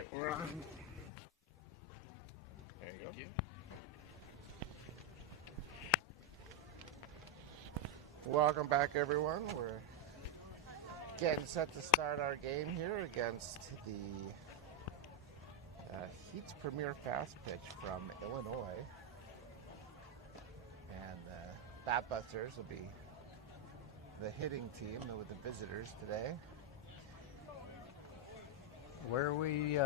right, we're on. There you go. Welcome back, everyone. We're getting set to start our game here against the Heat's premier fast pitch from Illinois. And the Batbusters will be the hitting team with the visitors today. Where are we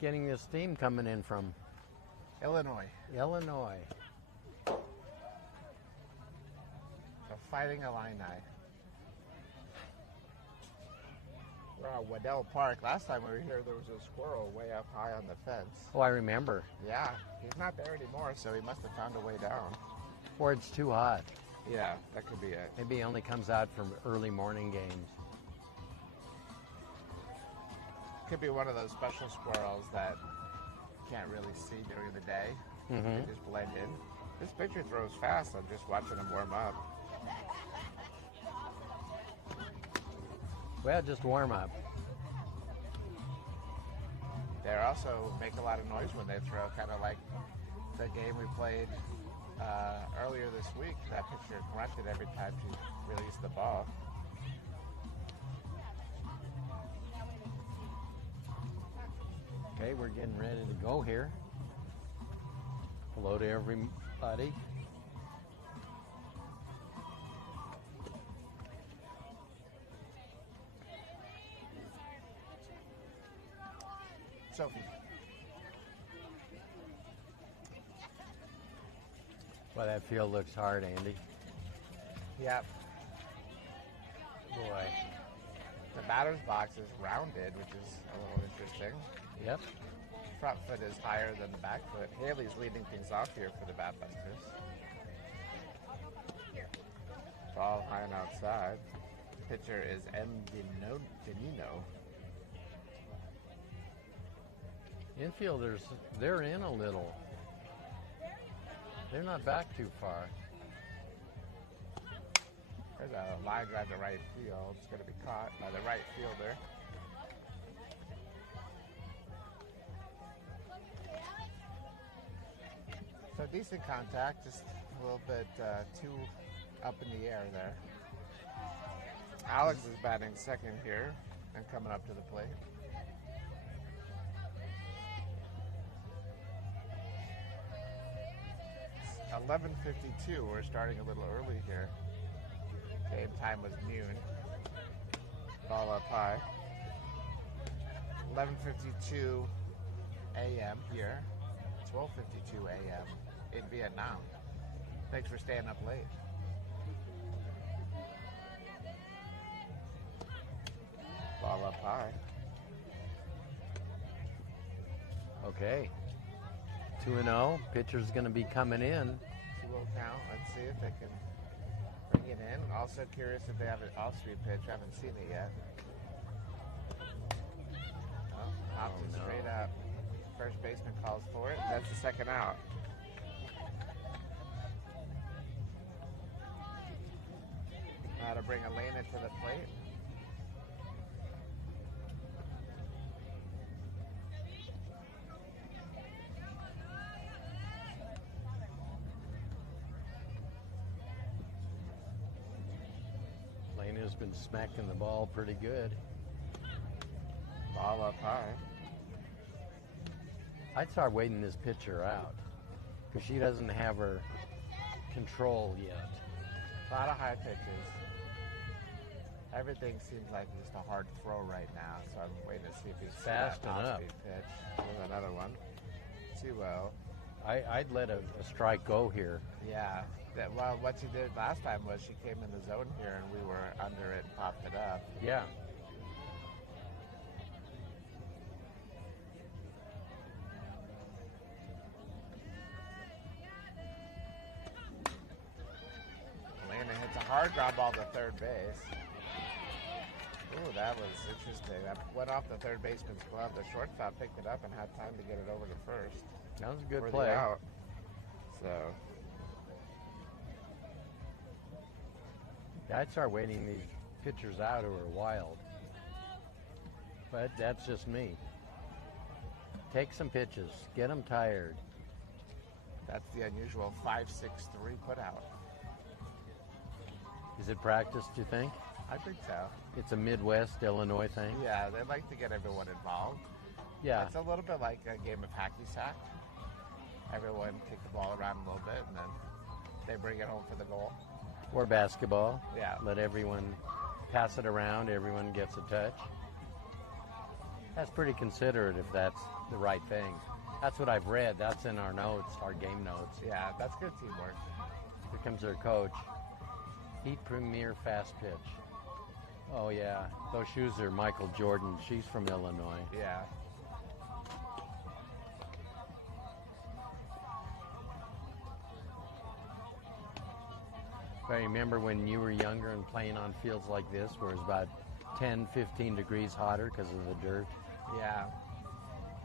getting this team coming in from? Illinois. Illinois. The Fighting Illini. We're at Waddell Park. Last time we were here, there was a squirrel way up high on the fence. Oh, I remember. Yeah, he's not there anymore, so he must have found a way down. Or it's too hot. Yeah, that could be it. Maybe he only comes out from early morning games. Could be one of those special squirrels that you can't really see during the day. They just blend in. This pitcher throws fast. I'm just watching him warm up. Well, just warm up. They also make a lot of noise when they throw, kind of like the game we played earlier this week. That pitcher grunted every time she released the ball. Okay, we're getting ready to go here. Hello to everybody. Sophie. Well, that field looks hard, Andy. Yep. Boy. The batter's box is rounded, which is a little interesting. Yep. Front foot is higher than the back foot. Haley's leading things off here for the Batbusters. Ball high and outside. Pitcher is M. Danino. Infielders, they're in a little. They're not back too far. There's a line drive to right field. It's going to be caught by the right fielder. So decent contact, just a little bit too up in the air there. Alex is batting second here and coming up to the plate. It's 11:52. We're starting a little early here. Game time was noon. Ball up high. 11:52 a.m. here. 12:52 a.m. in Vietnam. Thanks for staying up late. Ball up high. Okay. 2-0. Pitcher's going to be coming in. 2-0 count. Let's see if they can bring it in. Also curious if they have an off-speed pitch. Haven't seen it yet. Oh, hopped it straight up. First baseman calls for it. That's the second out. Now to bring Elena to the plate. Lena's been smacking the ball pretty good. Ball up high. I'd start waiting this pitcher out because she doesn't have her control yet. A lot of high pitches. Everything seems like just a hard throw right now, so I'm waiting to see if he's fast enough. Pitch. Here's another one. Too well. I'd let a strike go here. Yeah. Well, what she did last time was she came in the zone here and we were under it and popped it up. Yeah. Elena hits a hard ground ball to third base. Ooh, that was interesting. That went off the third baseman's glove. The shortstop picked it up and had time to get it over to first. That was a good for play. The out. So. I'd start waiting these pitchers out who are wild. But that's just me. Take some pitches. Get them tired. That's the unusual 5-6-3 put out. Is it practice, do you think? I think so. It's a Midwest Illinois thing? Yeah, they like to get everyone involved. Yeah. It's a little bit like a game of hacky sack. Everyone kick the ball around a little bit, and then they bring it home for the goal. Or basketball. Yeah. Let everyone pass it around. Everyone gets a touch. That's pretty considerate if that's the right thing. That's what I've read. That's in our notes, our game notes. Yeah, that's good teamwork. Here comes our coach. Heat Premier Fast Pitch. Oh, yeah. Those shoes are Michael Jordan. She's from Illinois. Yeah. I remember when you were younger and playing on fields like this where it's about 10, 15 degrees hotter because of the dirt. Yeah.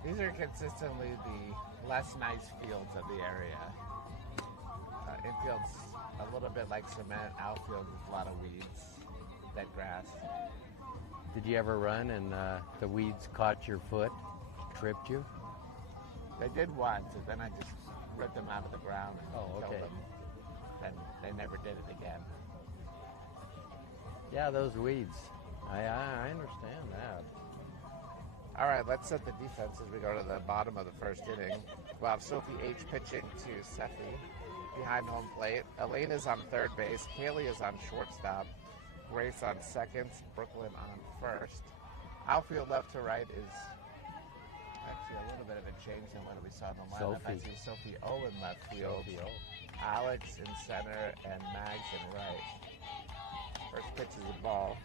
These are consistently the less nice fields of the area. Infield's a little bit like cement. Outfield with a lot of weeds, dead grass. Did you ever run and the weeds caught your foot, tripped you? They did once, and then I just ripped them out of the ground and killed them. Then they never did it again. Yeah, those weeds. I understand that. All right, let's set the defense as we go to the bottom of the first inning. We'll have Sophie H. pitching to Sefi behind home plate. Elena's on third base. Haley is on shortstop. Grace on second. Brooklyn on first. Outfield left to right is actually a little bit of a change than what we saw in the lineup. I see Sophie O in left field. Alex in center and Mags in right. First pitch is a ball.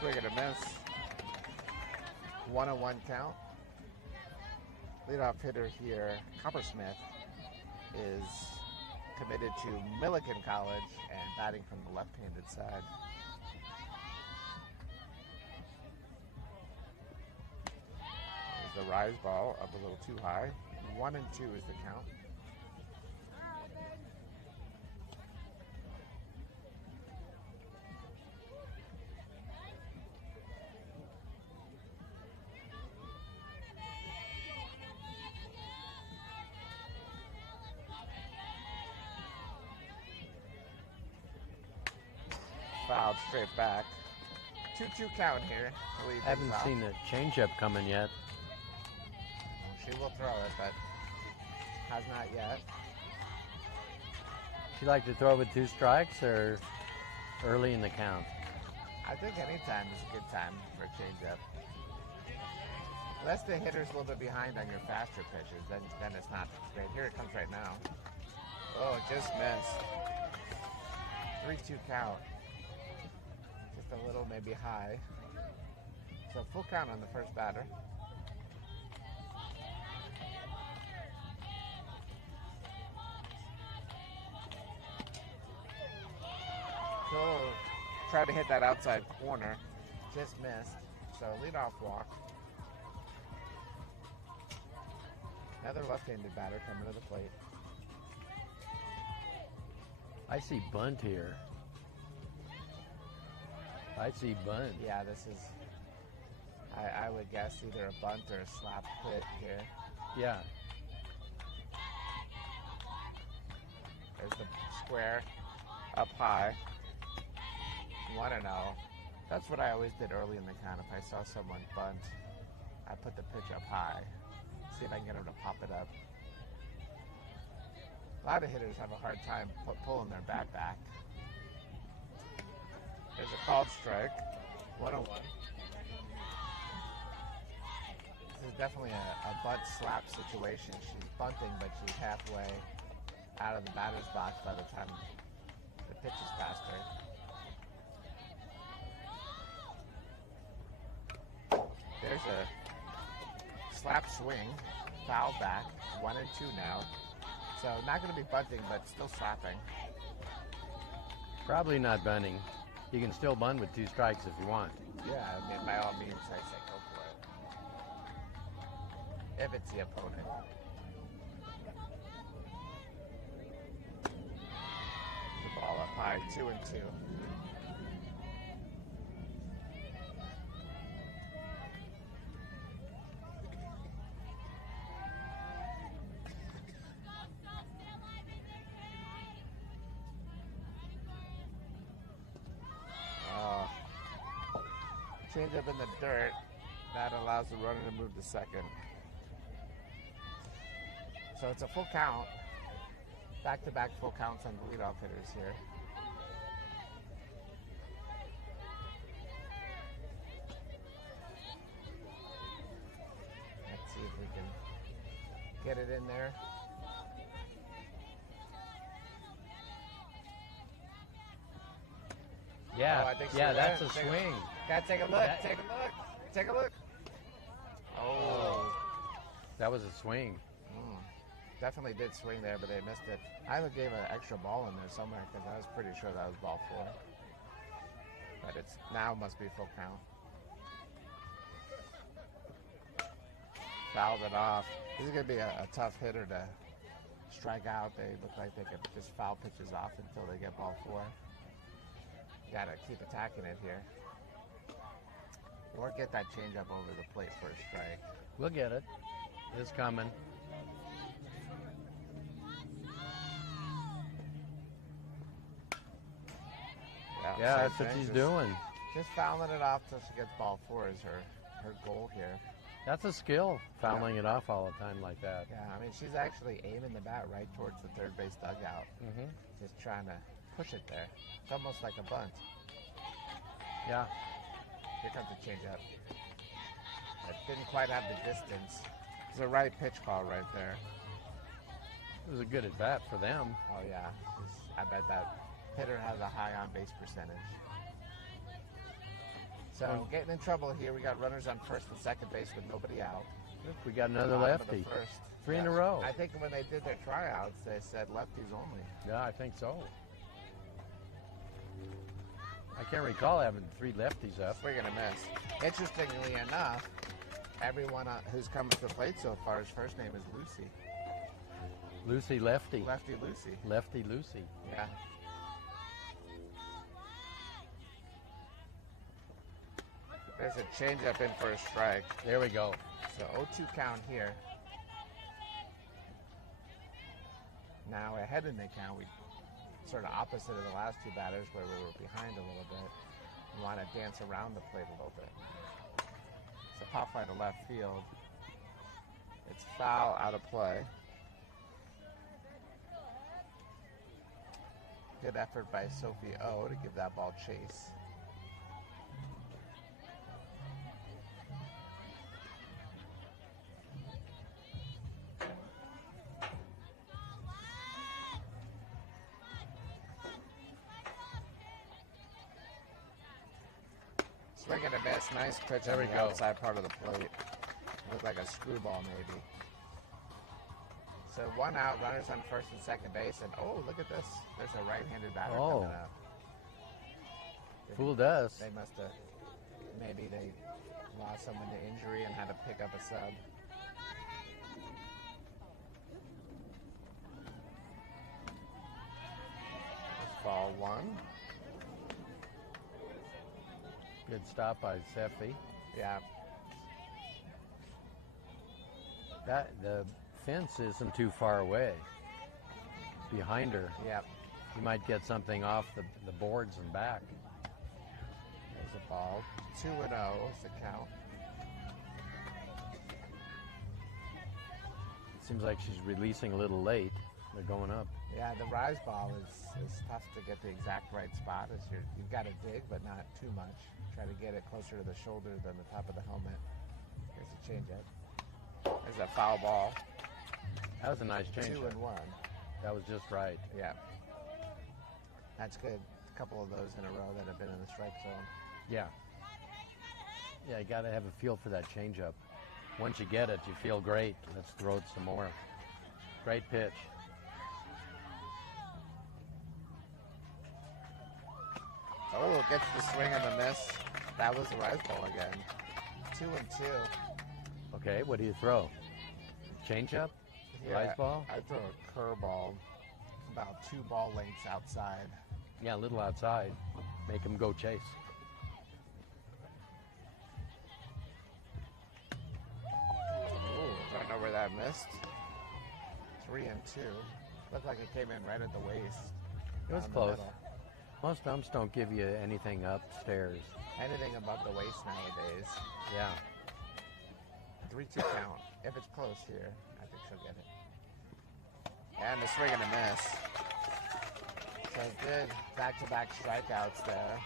Swing and a miss. 1-1 count. Leadoff hitter here, Coppersmith, is committed to Millikan College and batting from the left-handed side. There's the rise ball up a little too high. 1-2 is the count. Fouled straight back. 2-2 count here. Haven't seen the changeup coming yet. She will throw it, but has not yet. She like to throw with 2 strikes or early in the count? I think any time is a good time for a changeup. Unless the hitter's a little bit behind on your faster pitches, then it's not great. Here it comes right now. Oh, it just missed. 3-2 count. Just a little maybe high. So full count on the first batter. So tried to hit that outside corner. Just missed. So leadoff walk. Another left-handed batter coming to the plate. I see bunt here. I see bunt. Yeah, this is, I would guess, either a bunt or a slap hit here. Yeah. There's the square up high. 1-0. That's what I always did early in the count. If I saw someone bunt, I put the pitch up high. See if I can get them to pop it up. A lot of hitters have a hard time pulling their bat back. There's a called strike. 1-1. This is definitely a bunt slap situation. She's bunting, but she's halfway out of the batter's box by the time the pitch is past her. There's a slap swing, foul back, 1-2 now. So not going to be bunting, but still slapping. Probably not bunting. You can still bunt with 2 strikes if you want. Yeah, I mean, by all means, I say go for it. If it's the opponent. The ball up high, 2-2. Change up in the dirt. That allows the runner to move to second. So it's a full count. Back-to-back full counts on the leadoff hitters here. Let's see if we can get it in there. Yeah, Oh, I think so. yeah, that's a swing. Gotta take a look, take a look, take a look. Oh. That was a swing. Definitely did swing there, but they missed it. I would gave an extra ball in there somewhere because I was pretty sure that was ball 4. But it's now must be full count. Fouled it off. This is going to be a tough hitter to strike out. They look like they could just foul pitches off until they get ball 4. Got to keep attacking it here. Or get that changeup over the plate for a strike. We'll get it. It's coming. Yeah, that's what she's doing. Just fouling it off till she gets ball 4 is her goal here. That's a skill, fouling it off all the time like that. Yeah, I mean, she's actually aiming the bat right towards the third base dugout. Just trying to push it there. It's almost like a bunt. Yeah. Here comes the changeup. It didn't quite have the distance. It's a right pitch call right there. It was a good at bat for them. Oh, yeah. I bet that hitter has a high on-base percentage. So getting in trouble here. We got runners on first and second base with nobody out. Look, we got another lefty. 3 in a row. I think when they did their tryouts, they said lefties only. Yeah, I think so. I can't recall having 3 lefties up. Swing and a miss. Interestingly enough, everyone who's come to the plate so far, his first name is Lucy. Lucy Lefty. Lefty Lucy. Lefty Lucy. Yeah. There's a changeup in for a strike. There we go. So 0-2 count here. Now ahead in the count, we sort of opposite of the last 2 batters where we were behind a little bit. We want to dance around the plate a little bit. It's a pop fly to left field. It's foul, out of play. Good effort by Sophie O to give that ball chase. Swing and a miss. Nice pitch on the outside part of the plate. Looked like a screwball maybe. So 1 out, runners on first and second base, and oh, look at this. There's a right-handed batter coming up. Fooled us. They must have, maybe they lost someone to injury and had to pick up a sub. That's ball 1. Good stop by Seffi. Yeah. The fence isn't too far away. Behind her. Yep. You might get something off the boards and back. There's a ball. 2-0 is the count. It seems like she's releasing a little late. They're going up. Yeah, the rise ball is tough to get the exact right spot. You've got to dig, but not too much. Try to get it closer to the shoulder than the top of the helmet. Here's a changeup. There's a foul ball. That was a nice change. 2-1. That was just right. Yeah. That's good. A couple of those in a row that have been in the strike zone. Yeah. Yeah, you got to have a feel for that changeup. Once you get it, you feel great. Let's throw it some more. Great pitch. Oh, gets the swing and the miss. That was a rise ball again. 2-2. Okay, what do you throw? Change-up? Rise ball? I throw a curveball about 2 ball lengths outside. Yeah, a little outside. Make him go chase. Ooh, don't know where that missed. 3-2. Looked like it came in right at the waist. It was close. Most umps don't give you anything upstairs. Anything above the waist nowadays. Yeah. 3-2 count. If it's close here, I think she'll get it. And the swing and a miss. So good back-to-back strikeouts there.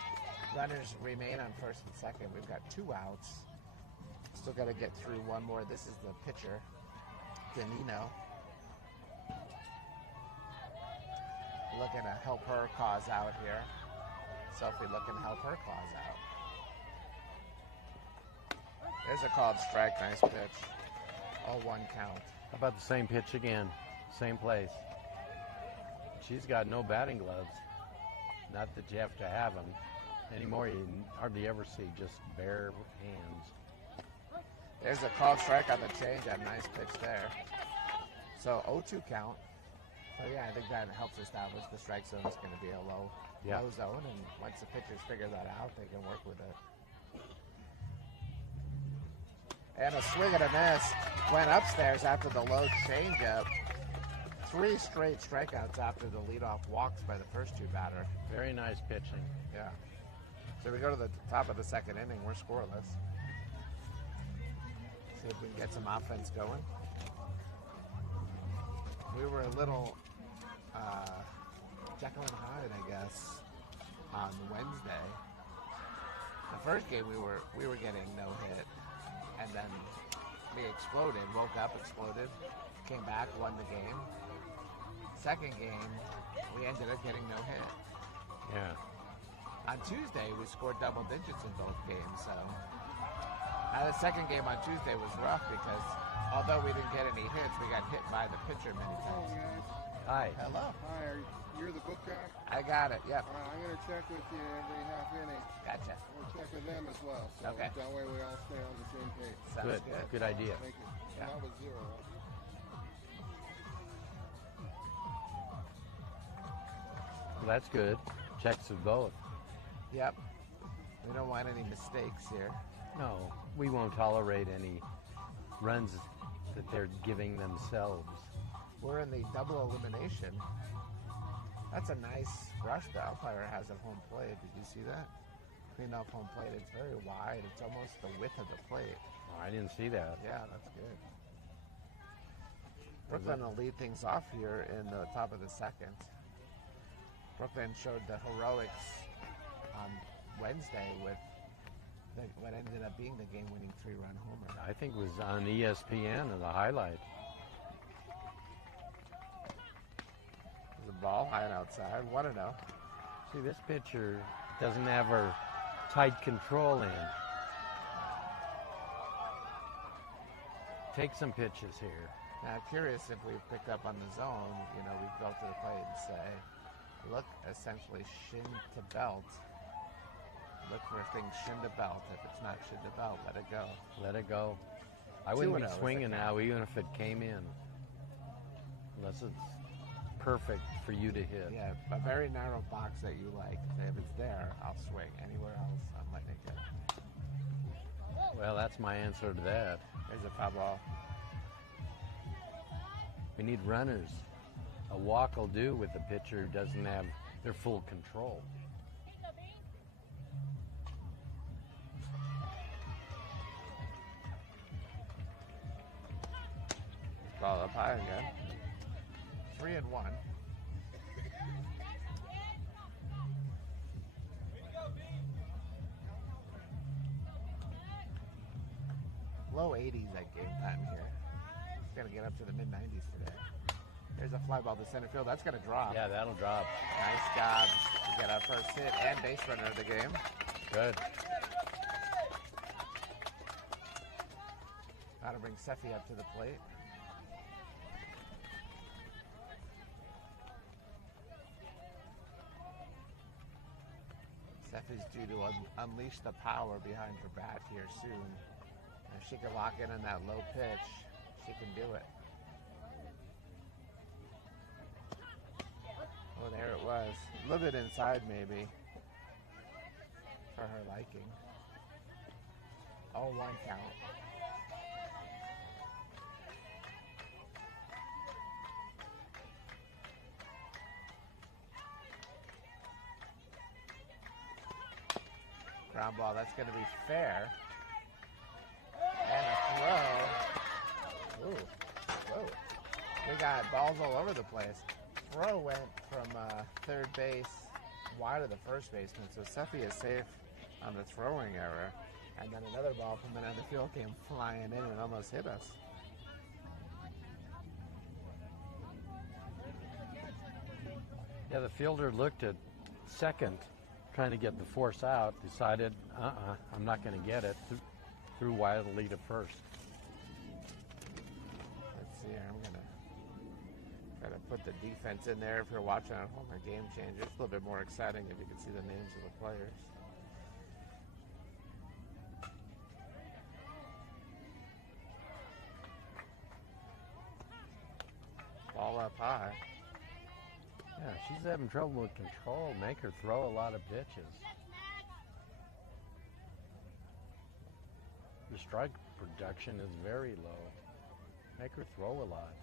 Runners remain on first and second. We've got 2 outs. Still got to get through one more. This is the pitcher, Danino. Looking to help her cause out here. Sophie looking to help her cause out. There's a called strike. Nice pitch. 0-1 count. How about the same pitch again? Same place. She's got no batting gloves. Not that you have to have them. Anymore, you hardly ever see just bare hands. There's a called strike on the change-up. Nice pitch there. So 0-2 count. So yeah, I think that helps establish the strike zone is going to be a low zone, and once the pitchers figure that out, they can work with it. And a swing and a miss. Went upstairs after the low changeup. 3 straight strikeouts after the leadoff walks by the first 2 batter. Very nice pitching. Yeah. So we go to the top of the second inning. We're scoreless. See if we can get some offense going. We were a little Jekyll and Hyde, I guess, on Wednesday. The first game we were getting no hit, and then we exploded. Woke up, exploded, came back, won the game. Second game, we ended up getting no hit. Yeah. On Tuesday, we scored double digits in both games. So the second game on Tuesday was rough because although we didn't get any hits, we got hit by the pitcher many times. Hi. Hello. Hi, you're the book guy? I got it, yep. I'm going to check with you every half inning. Gotcha. We'll check with them as well. So Okay. that way we all stay on the same page. Sounds Good. Good idea. Thank you. Yeah. That was 0. Right? Well, that's good. Checks with both. Yep. We don't want any mistakes here. No, we won't tolerate any runs that they're giving themselves. We're in the double elimination. That's a nice brush the umpire has at home plate. Did you see that? Clean off home plate. It's very wide. It's almost the width of the plate. Oh, I didn't see that. Yeah, that's good. Brooklyn will lead things off here in the top of the second. Brooklyn showed the heroics on Wednesday with what ended up being the game-winning 3-run homer. I think it was on ESPN as a highlight. There's a ball high and outside. 1-0. See, this pitcher doesn't have her tight control in. Take some pitches here. Now, curious if we've picked up on the zone. You know, we've built to the plate and say, look, essentially shin to belt. Look for things shin to belt. If it's not shin to belt, let it go. Let it go. I wouldn't be 2-0 is the swinging count. now, even if it came in. Unless it's perfect for you to hit. Yeah, a very narrow box that you like. If it's there, I'll swing. Anywhere else, I'm letting it go. Well, that's my answer to that. There's a foul ball. We need runners. A walk will do with the pitcher who doesn't have their full control. Ball up high again. 3-1. Low 80s at game time here. It's going to get up to the mid-90s today. There's a fly ball to center field. That's going to drop. Yeah, that'll drop. Nice job to get our first hit and base runner of the game. Good. Got to bring Seffi up to the plate. Steffi's due to unleash the power behind her bat here soon. If she can lock in that low pitch, she can do it. Oh, there it was. A little bit inside, maybe, for her liking. Oh, 1 count. Ground ball, that's going to be fair. And a throw. Ooh, whoa. We got balls all over the place. Throw went from third base wide of the first baseman, so Steffi is safe on the throwing error. And then another ball from another field came flying in and almost hit us. Yeah, the fielder looked at second, trying to get the force out, decided, I'm not going to get it, threw wildly to first. Let's see here, I'm going to try to put the defense in there if you're watching at home, a game changer. It's a little bit more exciting if you can see the names of the players. Ball up high. Yeah, she's having trouble with control. Make her throw a lot of pitches. The strike production is very low. Make her throw a lot.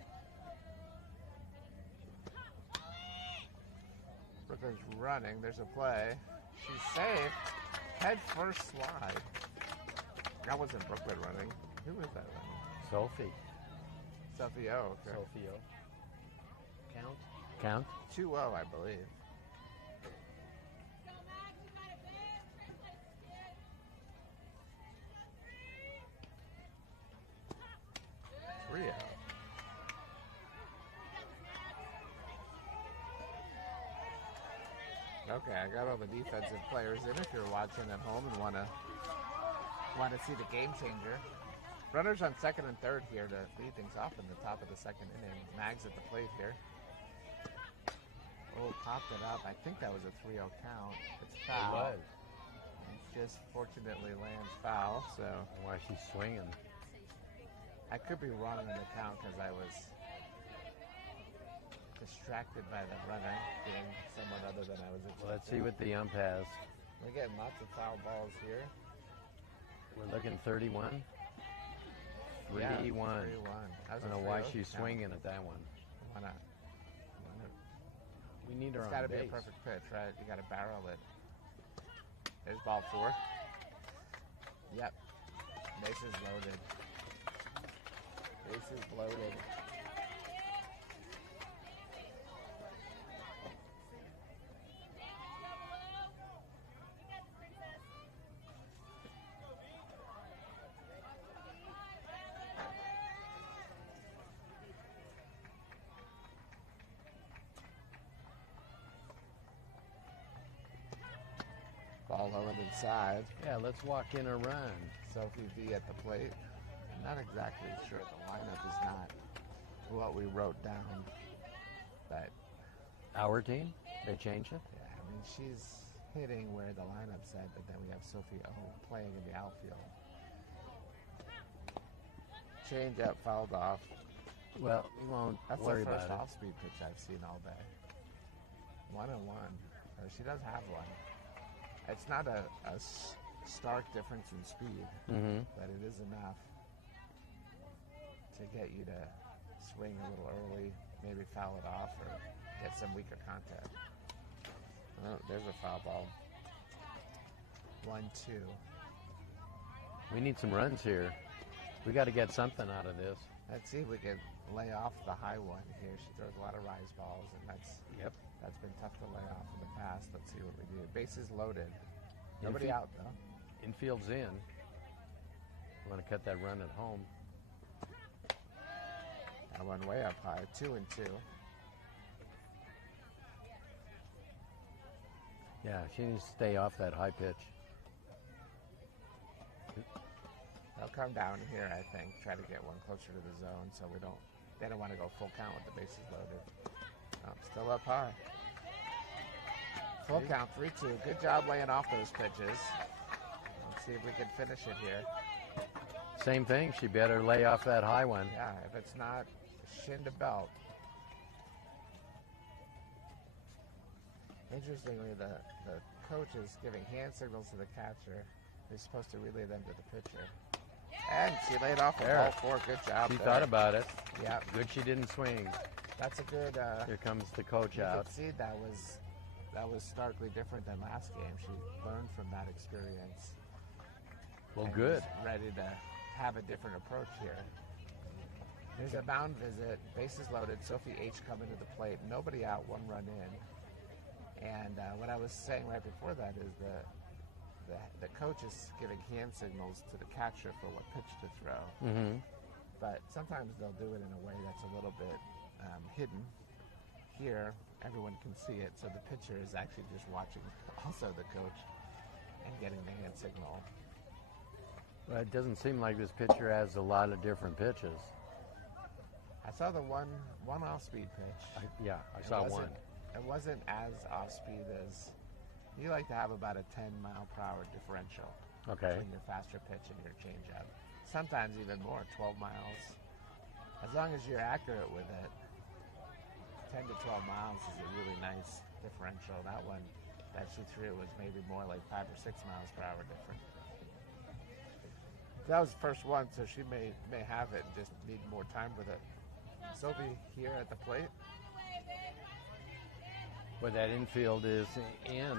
Brooklyn's running. There's a play. She's safe. Head first slide. That wasn't Brooklyn running. Who was that running? Sophie. Sophie O. Okay. Sophie O. Count? Count. 2-0, I believe. Okay, I got all the defensive players in if you're watching at home and want to see the game changer. Runners on second and third here to lead things off in the top of the second inning. Mags at the plate here. Oh, popped it up. I think that was a 3-0 count. It's foul. It was. It just fortunately lands foul, so. Why she's swinging. I could be wrong on the count because I was distracted by the runner being someone other than I was expecting. Let's see what the ump has. We're getting lots of foul balls here. We're looking 31. 3-1. Yeah, 3-1. I don't know why she's swinging at that one. Why not? We need her It's on got to be base. a perfect pitch, right? You got to barrel it. There's ball 4. Yep. Bases loaded. Bases loaded. Ball lowered inside. Yeah, let's walk in a run. Sophie V at the plate. Not exactly sure. The lineup is not what we wrote down. But Our team? They changed it? yeah, I mean, she's hitting where the lineup said, but then we have Sophie O playing in the outfield. Change up, fouled off. Well, we won't That's worry the first about it. off-speed pitch I've seen all day. 1-1. She does have one. It's not a stark difference in speed, but it is enough to get you to swing a little early, maybe foul it off, or get some weaker contact. Oh, there's a foul ball. 1-2. We need some runs here. We got to get something out of this. Let's see if we can lay off the high one here. She throws a lot of rise balls, and that's been tough to lay off in the past. Let's see what we do. Bases loaded. Nobody out, though. Infield's in. Want to cut that run at home. That one way up high. 2-2. Yeah, she needs to stay off that high pitch. They'll come down here, I think, try to get one closer to the zone, so they don't want to go full count with the bases loaded. Oh, still up high. Full count, 3-2. Good job laying off those pitches. Let's see if we can finish it here. Same thing. She better lay off that high one. Yeah, if it's not shin to belt. Interestingly, the coach is giving hand signals to the catcher. They're supposed to relay them to the pitcher. And she laid off the ball four. Good job. She there. thought about it. Yeah. Good she didn't swing. That's a good. Here comes the coach you out. could see that was starkly different than last game. She learned from that experience. Well, and good. was ready to have a different approach here. There's a mound visit. Bases loaded. Sophie H. coming to the plate. Nobody out. 1 run in. And what I was saying right before that is the coach is giving hand signals to the catcher for what pitch to throw. Mm-hmm. But sometimes they'll do it in a way that's a little bit hidden. Here, everyone can see it, so the pitcher is actually just watching also the coach and getting the hand signal. Well, it doesn't seem like this pitcher has a lot of different pitches. I saw the one off-speed pitch. I saw one. It wasn't as off-speed as you like to have about a 10-mile-per-hour differential between your faster pitch and your changeup. Sometimes even more, 12 miles. As long as you're accurate with it, 10 to 12 miles is a really nice differential. That one that she threw was maybe more like 5 or 6 miles per hour different. That was the first one, so she may have it, just need more time with it. Sophie here at the plate. Well, that infield is in.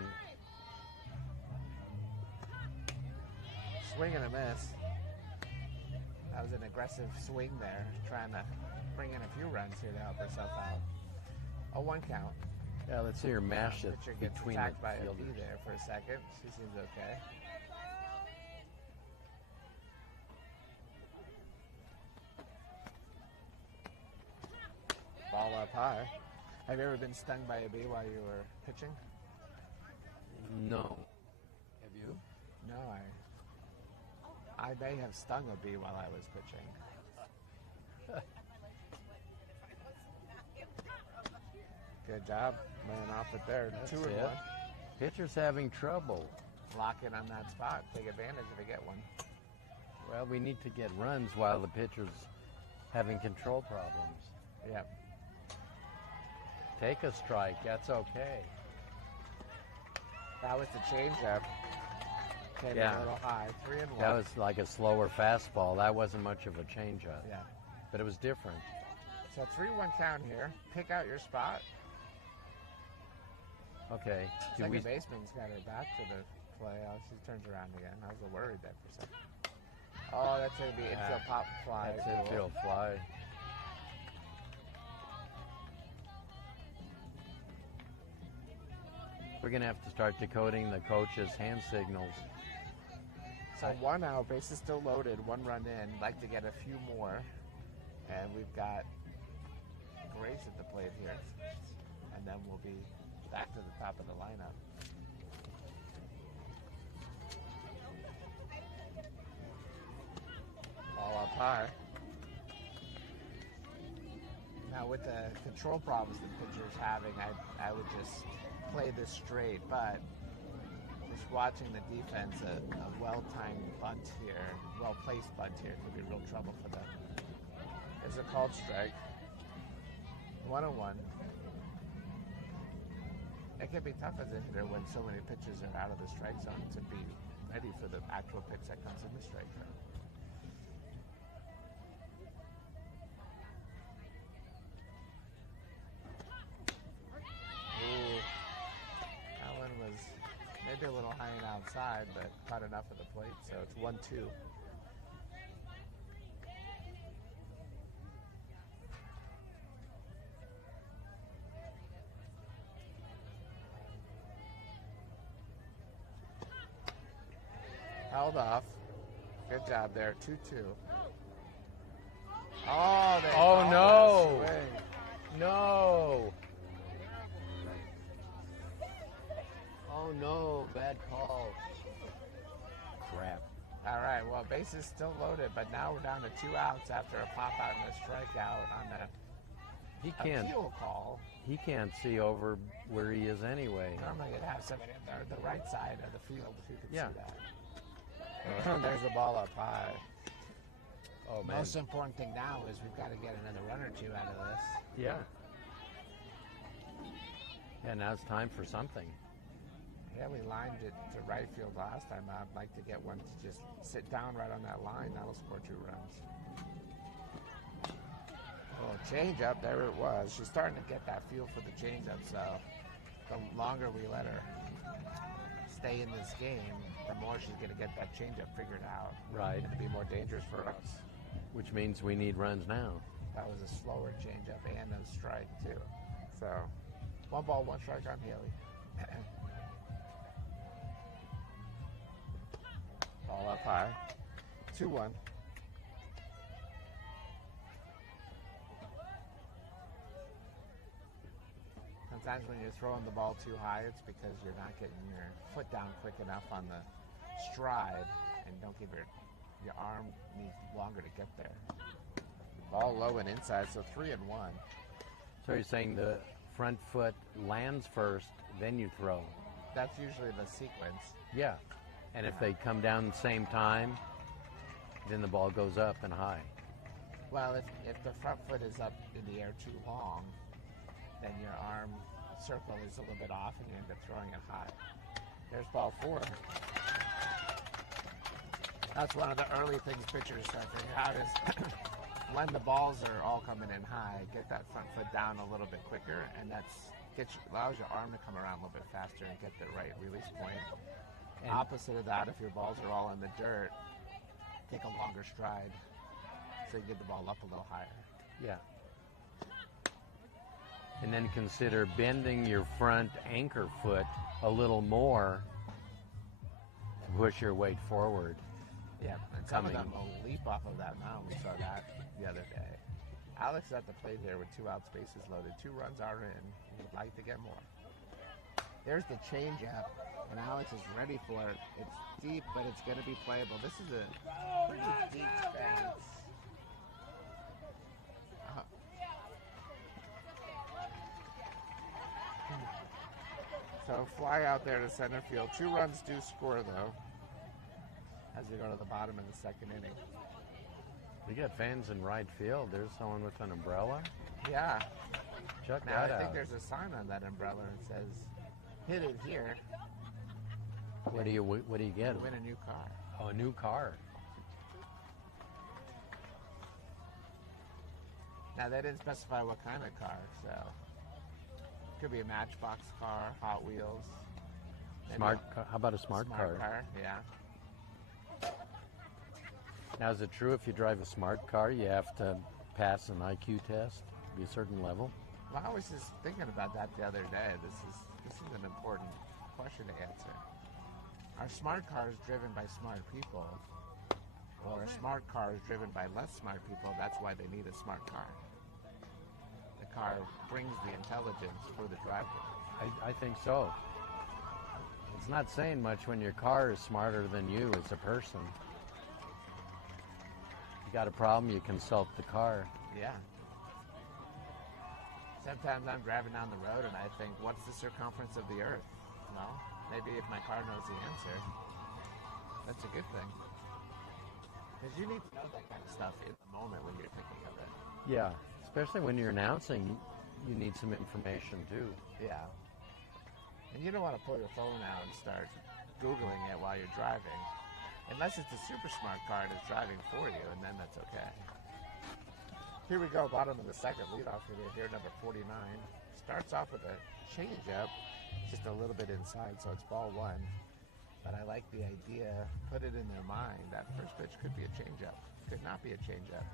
Swing and a miss. That was an aggressive swing there, trying to bring in a few runs here to help herself out. A 1 count. Yeah, let's see her mash it Pitcher gets between attacked the by a fielders. bee there for a second. She seems okay. Ball up high. Have you ever been stung by a bee while you were pitching? No. Have you? No, I may have stung a bee while I was pitching. Good job laying off it there. That's 2 and it. 1. Pitcher's having trouble. Lock in on that spot. Take advantage if you get one. Well, we need to get runs while the pitcher's having control problems. Yep. Take a strike. That's okay. That was the changeup. Came in a little high. 3 and 1. That was like a slower fastball. That wasn't much of a changeup. Yeah. But it was different. So 3-1 count here. Pick out your spot. Okay. Do Second we? baseman's got her back to the play. Oh, she turns around again. I was a little worried there for a second. Oh, that's going to be infield pop fly. That's infield fly. We're going to have to start decoding the coach's hand signals. So 1 out, bases still loaded, 1 run in. Like to get a few more. And we've got Grace at the plate here. And then we'll be back to the top of the lineup. Ball up high. Now with the control problems the pitcher's having, I would just play this straight, but just watching the defense, a well-timed bunt here, well-placed bunt here could be real trouble for them. There's a called strike. 1-1. It can be tough as a hitter when so many pitchers are out of the strike zone to be ready for the actual pitch that comes in the strike zone. Ooh, that one was maybe a little high and outside, but caught enough of the plate, so it's 1-2. Held off. Good job there. 2-2. Oh, they Oh, no. called that swing. No. Oh, no. Bad call. Crap. All right, well, base is still loaded, but now we're down to 2 outs after a pop out and a strikeout on the He a can't. fuel call. He can't see over where he is anyway. Normally you'd have somebody in the right side of the field if you could Yeah. see that. There's a ball up high. Oh man. Most important thing now is we've got to get another run or two out of this. Yeah. Yeah. Now it's time for something. Yeah, we lined it to right field last time. I'd like to get one to just sit down right on that line. That'll score 2 runs. Oh, change up, there it was. She's starting to get that feel for the change up, so the longer we let her stay in this game, the more she's going to get that change up figured out. Right. And to be more dangerous for us. Which means we need runs now. That was a slower change up and a strike, too. So, 1 ball, 1 strike on Haley. Ball up high. 2-1. Sometimes when you're throwing the ball too high, it's because you're not getting your foot down quick enough on the stride, and don't give your arm needs longer to get there. Ball low and inside, so 3-1. So you're saying the front foot lands first, then you throw. That's usually the sequence. Yeah. And if they come down the same time, then the ball goes up and high. Well, if the front foot is up in the air too long, then your arm circle is a little bit off and you end up throwing it high. There's ball 4. That's one of the early things pitchers start figuring out is when the balls are all coming in high, get that front foot down a little bit quicker, and allows your arm to come around a little bit faster and get the right release point. And opposite of that, if your balls are all in the dirt, take a longer stride so you get the ball up a little higher. Yeah. And then consider bending your front anchor foot a little more to push your weight forward. Yeah, and some of them will leap off of that mound. We saw that the other day. Alex is at the plate here with 2 out, bases loaded. 2 runs are in. He would like to get more. There's the changeup, and Alex is ready for it. It's deep, but it's going to be playable. This is a pretty deep fence. So fly out there to center field. 2 runs do score, though, as we go to the bottom of the 2nd inning. We got fans in right field. There's someone with an umbrella. Yeah. Check Now, that I out. think there's a sign on that umbrella that says, hit it here. What do you get? Win a new car. Oh, a new car. Now, they didn't specify what kind of car, so could be a Matchbox car, Hot Wheels. Smart car. How about a smart car? Yeah. Now, is it true if you drive a smart car, you have to pass an IQ test, be a certain level? Well, I was just thinking about that the other day. This is an important question to answer. Are smart cars driven by smart people, or a smart car is driven by less smart people? That's why they need a smart car. The car brings the intelligence for the driver. I think so. It's not saying much when your car is smarter than you as a person. You got a problem, you consult the car. Yeah. Sometimes I'm driving down the road and I think, what's the circumference of the Earth? Well, maybe if my car knows the answer, that's a good thing. Because you need to know that kind of stuff in the moment when you're thinking of it. Yeah, especially when you're announcing, you need some information too. Yeah. And you don't want to pull your phone out and start Googling it while you're driving. Unless it's a super smart car that's driving for you, and then that's okay. Here we go, bottom of the 2nd, leadoff hitter here, number 49. Starts off with a changeup, just a little bit inside, so it's ball 1. But I like the idea, put it in their mind, that first pitch could be a changeup, could not be a changeup.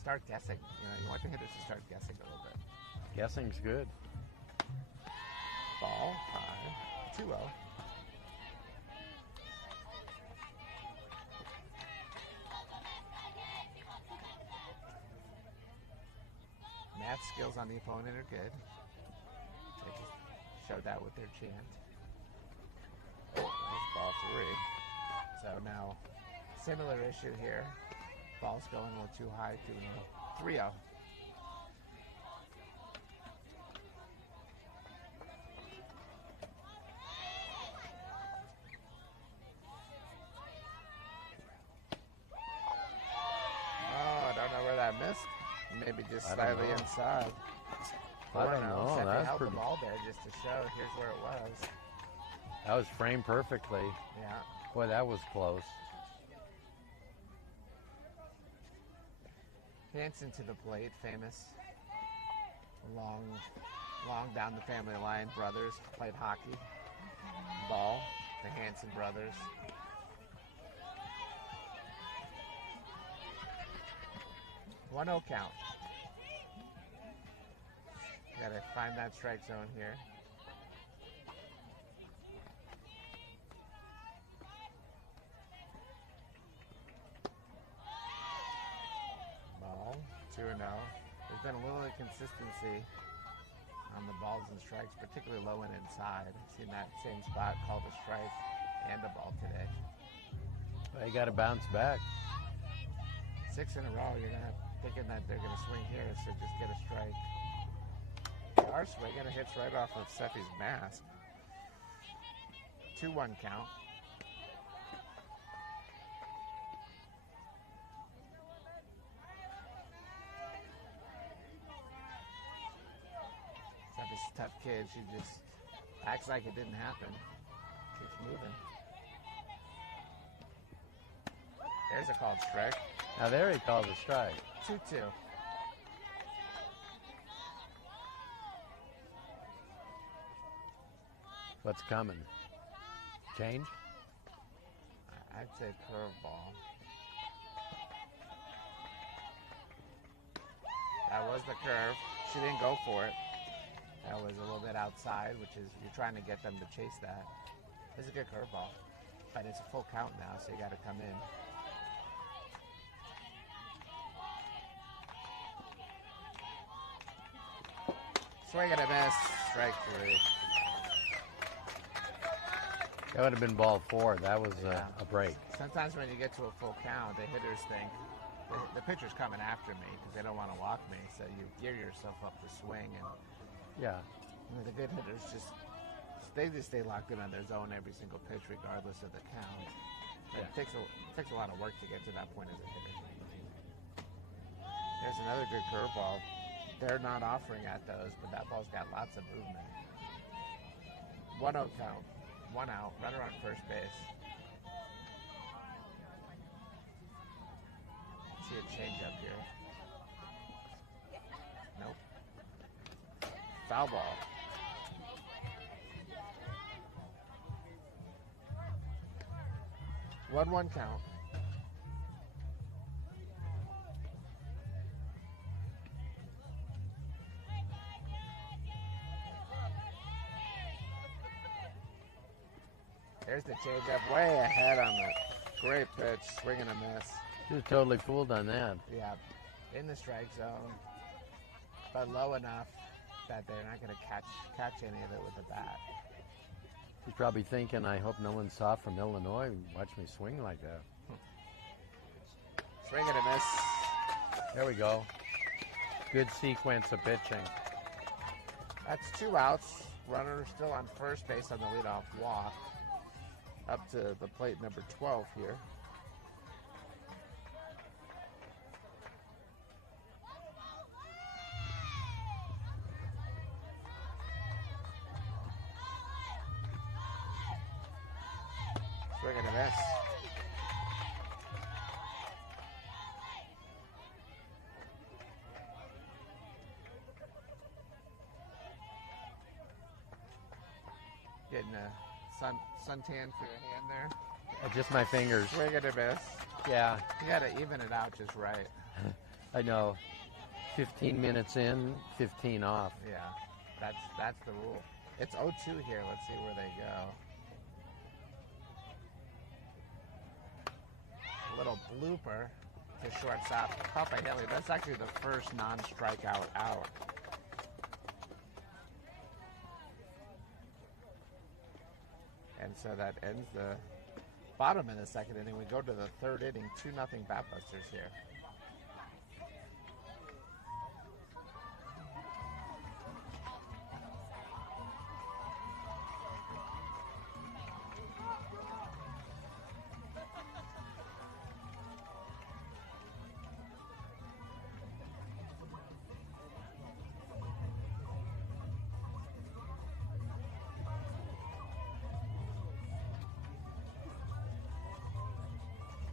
Start guessing. You want the hitters to start guessing a little bit. Guessing's good. Ball high, 2-0. Math skills on the opponent are good. They just showed that with their chant. That's ball 3. So now, similar issue here. Ball's going a little too high, 2-0. 3-0. Maybe just I don't slightly know. inside. I don't know. Seth That's held pretty. the ball there just to show here's where it was. That was framed perfectly. Yeah. Boy, that was close. Hansen to the plate, famous. Long down the family line. Brothers played hockey. Ball, the Hansen brothers. 1-0 count. Gotta find that strike zone here. Ball, 2-0. There's been a little inconsistency on the balls and strikes, particularly low and inside. I've seen that same spot called a strike and a ball today. Well, you got to bounce back. 6 in a row, you're not thinking that they're going to swing here, so just get a strike. They are swinging, it hits right off of Seffi's mask. 2-1 count. Seffi's a tough kid. She just acts like it didn't happen. Keeps moving. There's a called strike. Now there he called a strike. 2-2. What's coming? Change? I'd say curveball. That was the curve. She didn't go for it. That was a little bit outside, which is you're trying to get them to chase that. It's a good curveball. But it's a full count now, so you got to come in. Swing and a miss. Strike 3. That would have been ball 4. That was Yeah. a break. Sometimes when you get to a full count, the hitters think the pitcher's coming after me because they don't want to walk me. So you gear yourself up to swing, and Yeah. the good hitters just stay locked in on their zone every single pitch, regardless of the count. Yeah. It takes a lot of work to get to that point as a hitter. There's another good curveball. They're not offering at those, but that ball's got lots of movement. 1-0 count. 1 out. Runner on first base. See a change up here. Nope. Foul ball. One count. There's the changeup way ahead on the great pitch, swing and a miss. She was totally fooled on that. Yeah, in the strike zone, but low enough that they're not going to catch any of it with the bat. She's probably thinking, I hope no one saw from Illinois and watch me swing like that. Swing and a miss. There we go. Good sequence of pitching. That's 2 outs. Runner still on first base on the leadoff walk. Up to the plate number 12 here. Swing and a miss. Getting a suntan for your hand there. Just my fingers. Swing and a miss. Yeah, You got to even it out just right. I know. 15 minutes in, 15 off. Yeah, that's the rule. It's 0-2 here. Let's see where they go. A little blooper to shortstop Papa Haley. That's actually the first non-strikeout out. And so that ends the bottom in the second inning. We go to the third inning, 2-0 Batbusters here.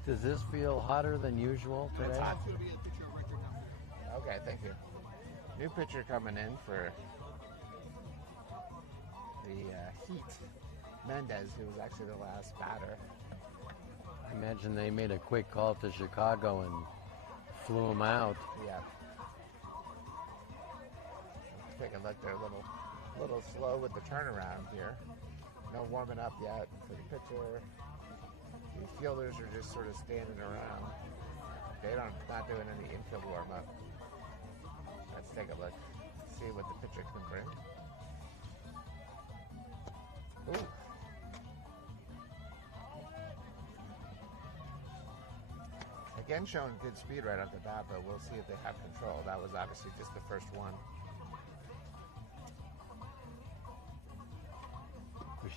Does this feel hotter than usual today? It's hot. It's going to be a picture of record now. Okay, thank you. New pitcher coming in for the Heat. Mendez, who was actually the last batter. I imagine they made a quick call to Chicago and flew him out. Yeah. Take a look. They're a little slow with the turnaround here. No warming up yet for the pitcher. The fielders are just sort of standing around. Not doing any infield warm up. Let's take a look. See what the pitcher can bring. Ooh. Again, showing good speed right off the bat, but we'll see if they have control. That was obviously just the first one.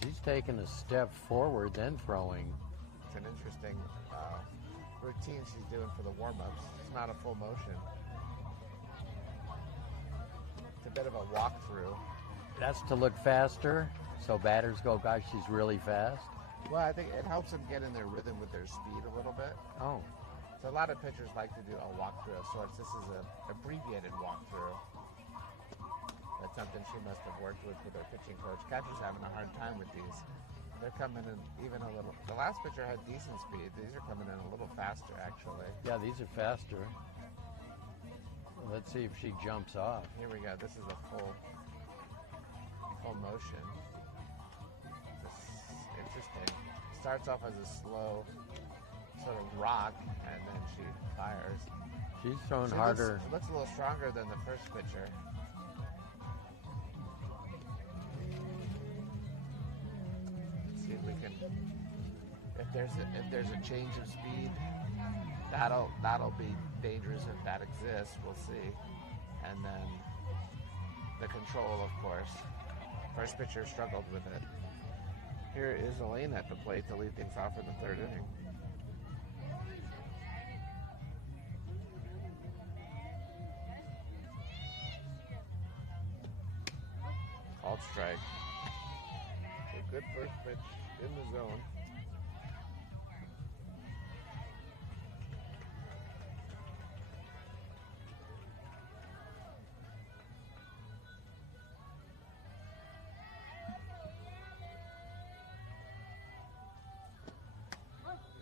She's taking a step forward, then throwing. It's an interesting routine she's doing for the warm-ups. It's not a full motion. It's a bit of a walkthrough. That's to look faster, so batters go, gosh, she's really fast. Well, I think it helps them get in their rhythm with their speed a little bit. Oh, So a lot of pitchers like to do a walkthrough of sorts. This is an abbreviated walkthrough. That's something she must have worked with her pitching coach. Catcher's having a hard time with these. They're coming in even a little. The last pitcher had decent speed. These are coming in a little faster, actually. yeah, these are faster. Let's see if she jumps off. Here we go. This is a full motion. This is interesting. Starts off as a slow sort of rock, and then she fires. She's thrown She harder. looks a little stronger than the first pitcher. Let's see if we can. If there's a change of speed, that'll be dangerous if that exists. We'll see. And then the control, of course. First pitcher struggled with it. Here is Elaine at the plate to lead things off in the third inning. Called strike. A good first pitch in the zone.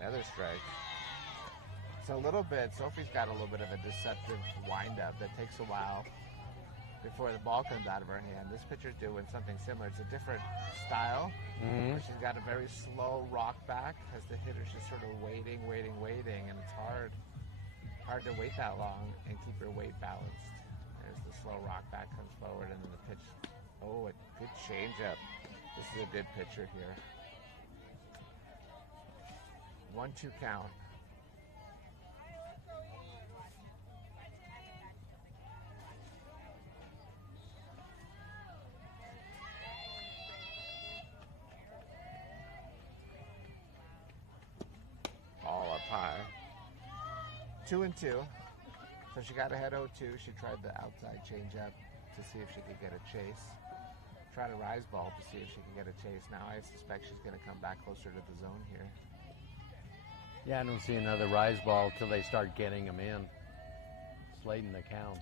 Another strike. So a little bit, Sophie's got a little bit of a deceptive windup that takes a while before the ball comes out of her hand. This pitcher's doing something similar. It's a different style. Where she's got a very slow rock back as the hitter's just sort of waiting, and it's hard to wait that long and keep your weight balanced. There's the slow rock back comes forward, and then the pitch. Oh, a good changeup. This is a good pitcher here. 1-2 count. Ball up high. 2-2. So she got ahead 0-2. She tried the outside changeup to see if she could get a chase. Tried a rise ball to see if she could get a chase. Now I suspect she's going to come back closer to the zone here. Yeah, I don't see another rise ball till they start getting them in. Slating the count.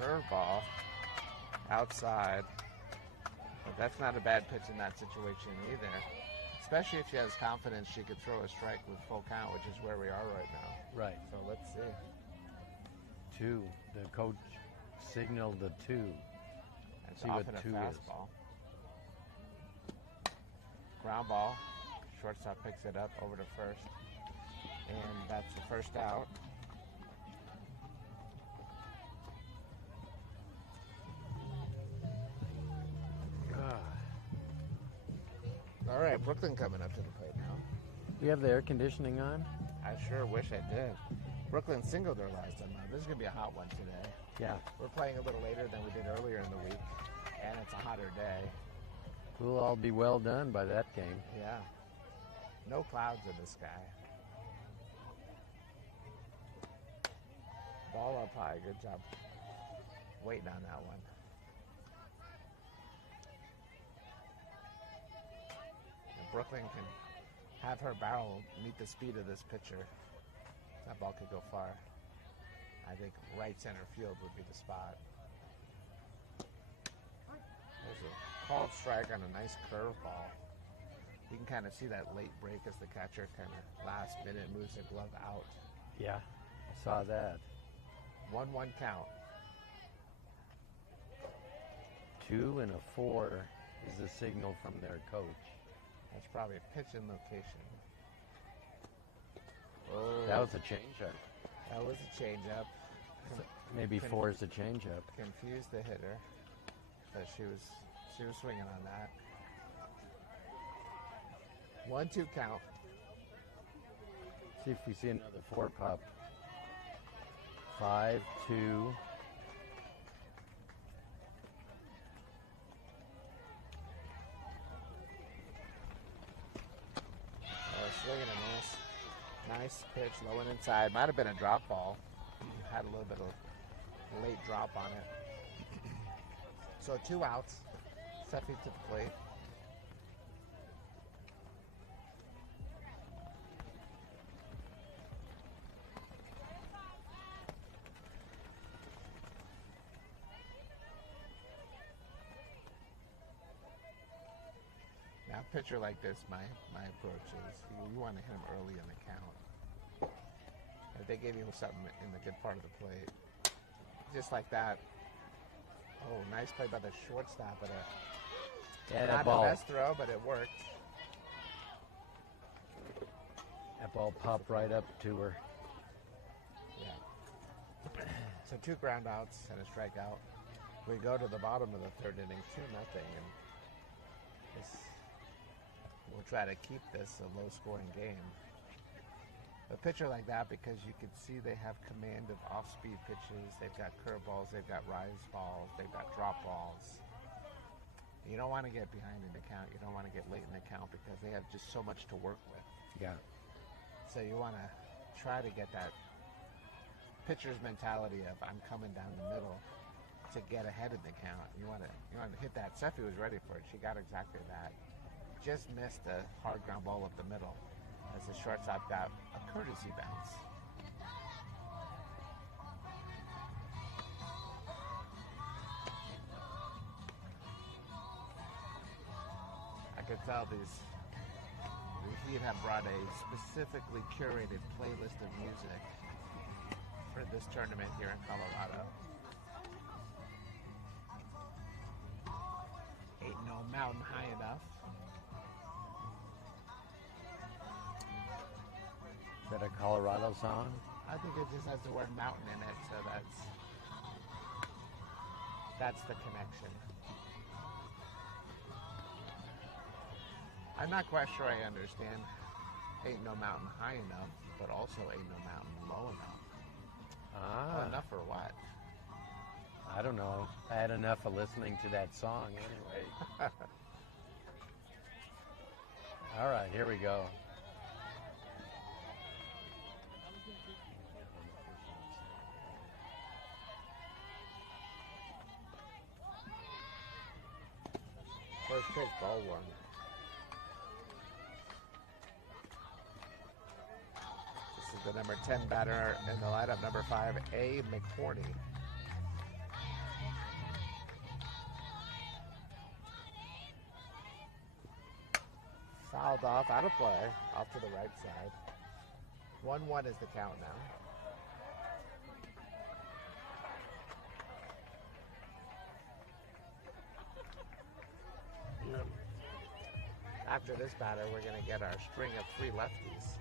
Curveball outside. But that's not a bad pitch in that situation either. Especially if she has confidence she could throw a strike with full count, which is where we are right now. Right. So let's see. 2. The coach signaled the 2. It's See off what in a 2 is. fastball. Ground ball. Shortstop picks it up over to first. And that's the first out. All right, Brooklyn coming up to the plate now. We have the air conditioning on? I sure wish I did. Brooklyn singled their last time out. This is going to be a hot one today. Yeah. We're playing a little later than we did earlier in the week, and it's a hotter day. We'll all be well done by that game. Yeah. No clouds in the sky. Ball up high. Good job waiting on that one. And Brooklyn can have her barrel meet the speed of this pitcher. That ball could go far. I think right center field would be the spot. There's a called strike on a nice curveball. You can kind of see that late break as the catcher kind of last minute moves the glove out. Yeah, I saw that. 1-1 count. 2 and a 4 is the signal from their coach. That's probably a pitch in location. Oh, That was a changeup. that was a changeup. Maybe 4 is a changeup. Confused the hitter. But she was swinging on that. 1-2 count. See if we see another 4 pop. 5-2. Swinging a nice pitch, low and inside. Might have been a drop ball. Had a little bit of late drop on it. So 2 outs. Seffi to the plate. Now, a pitcher like this, my approach is you want to hit him early in the count. If they gave you something in the good part of the plate, just like that. Oh, nice play by the shortstop. But Yeah, not that ball. the best throw, but it worked. That ball popped right up to her. Yeah. So 2 ground outs and a strikeout. We go to the bottom of the third inning, 2-0, and we'll try to keep this a low-scoring game. A pitcher like that, because you can see they have command of off-speed pitches. They've got curveballs, they've got rise balls, they've got drop balls. You don't want to get behind in the count. You don't want to get late in the count because they have just so much to work with. Yeah. So you want to try to get that pitcher's mentality of I'm coming down the middle to get ahead of the count. You want to hit that. Seffi was ready for it. She got exactly that. Just missed a hard ground ball up the middle as the shortstop got a courtesy bounce. I could tell the Heat have brought a specifically curated playlist of music for this tournament here in Colorado. Ain't no mountain high enough. Is that a Colorado song? I think it just has the word mountain in it, so that's the connection. I'm not quite sure I understand ain't no mountain high enough, but also ain't no mountain low enough. Well, enough for what? I don't know. I had enough of listening to that song anyway. All right, here we go. First pitch, ball 1. This is the number 10 batter in the lineup, number 5, A. McCorney. Fouled off, out of play, off to the right side. 1-1 is the count now. After this batter, we're going to get our string of 3 lefties.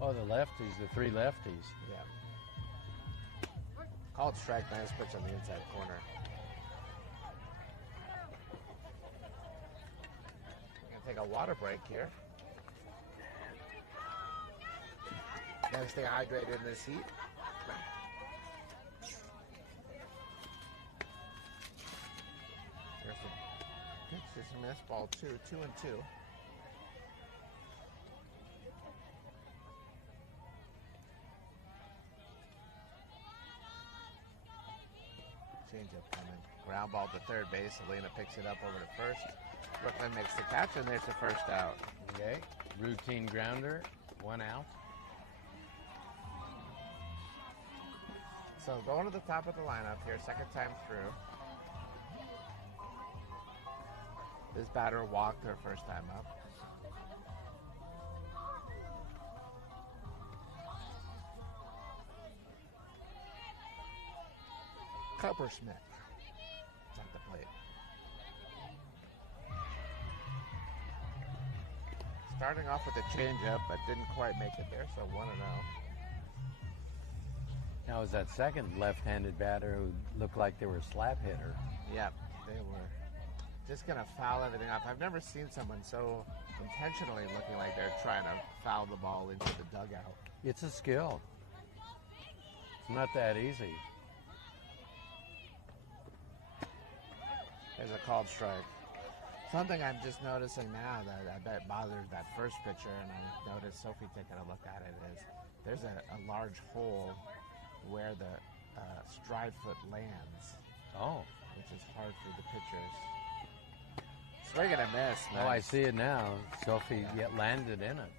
Oh, the lefties, the 3 lefties. Yeah. Called strike, nice pitch on the inside corner. We're going to take a water break here. Gotta stay hydrated in this heat. There's the pitch, just missed, ball 2, 2-2. Changeup coming. Ground ball to third base. Elena picks it up over to first. Brooklyn makes the catch, and there's the first out. Okay. Routine grounder, 1 out. So going to the top of the lineup here, second time through. This batter walked her first time up. Coppersmith is at the plate. Starting off with a changeup, but didn't quite make it there, so 1-0. Now, was that second left-handed batter who looked like they were a slap hitter? Yep, they were just going to foul everything up. I've never seen someone so intentionally looking like they're trying to foul the ball into the dugout. It's a skill. It's not that easy. There's a called strike. Something I'm just noticing now that I bet bothered that first pitcher, and I noticed Sophie taking a look at it, is there's a large hole where the stride foot lands. Oh. Which is hard for the pitchers. Swing and a miss. Oh, I see it now. Sophie yet landed in it.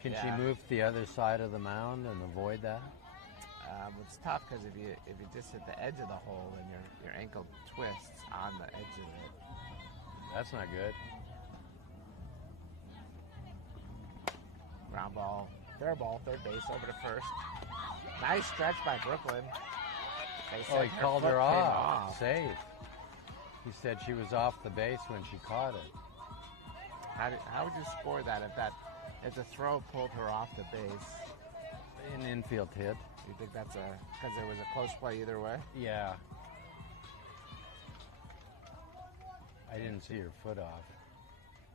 Can she Yeah. move to the other side of the mound and avoid that? It's tough because if you just hit the edge of the hole and your ankle twists on the edge of it. That's not good. Ground ball, fair ball, third base over to first. Nice stretch by Brooklyn. They said He called foot her came off. Save. He said she was off the base when she caught it. How would you score that if the throw pulled her off the base? An infield hit. You think that's because there was a close play either way? Yeah. I didn't see her foot off.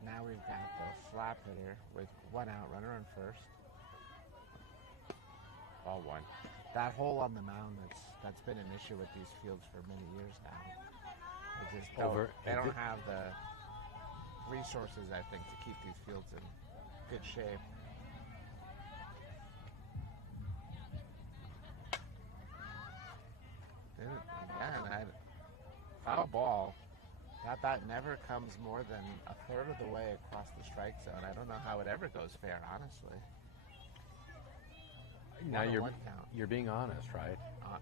Now we've got the slap hitter with 1 out, runner on first. Ball 1. That hole on the mound that's been an issue with these fields for many years now. They just don't have the resources, I think, to keep these fields in good shape. Again, foul ball. That never comes more than a third of the way across the strike zone. I don't know how it ever goes fair, honestly. Now 1-1 count. you're being honest, right? Yeah.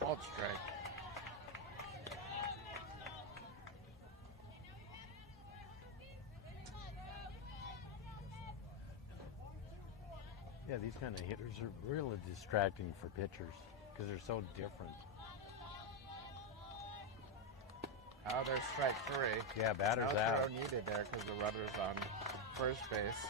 Called strike. Yeah, these kind of hitters are really distracting for pitchers because they're so different. Oh, there's strike 3. Yeah, batter's no out. throw needed there because the runner's on first base.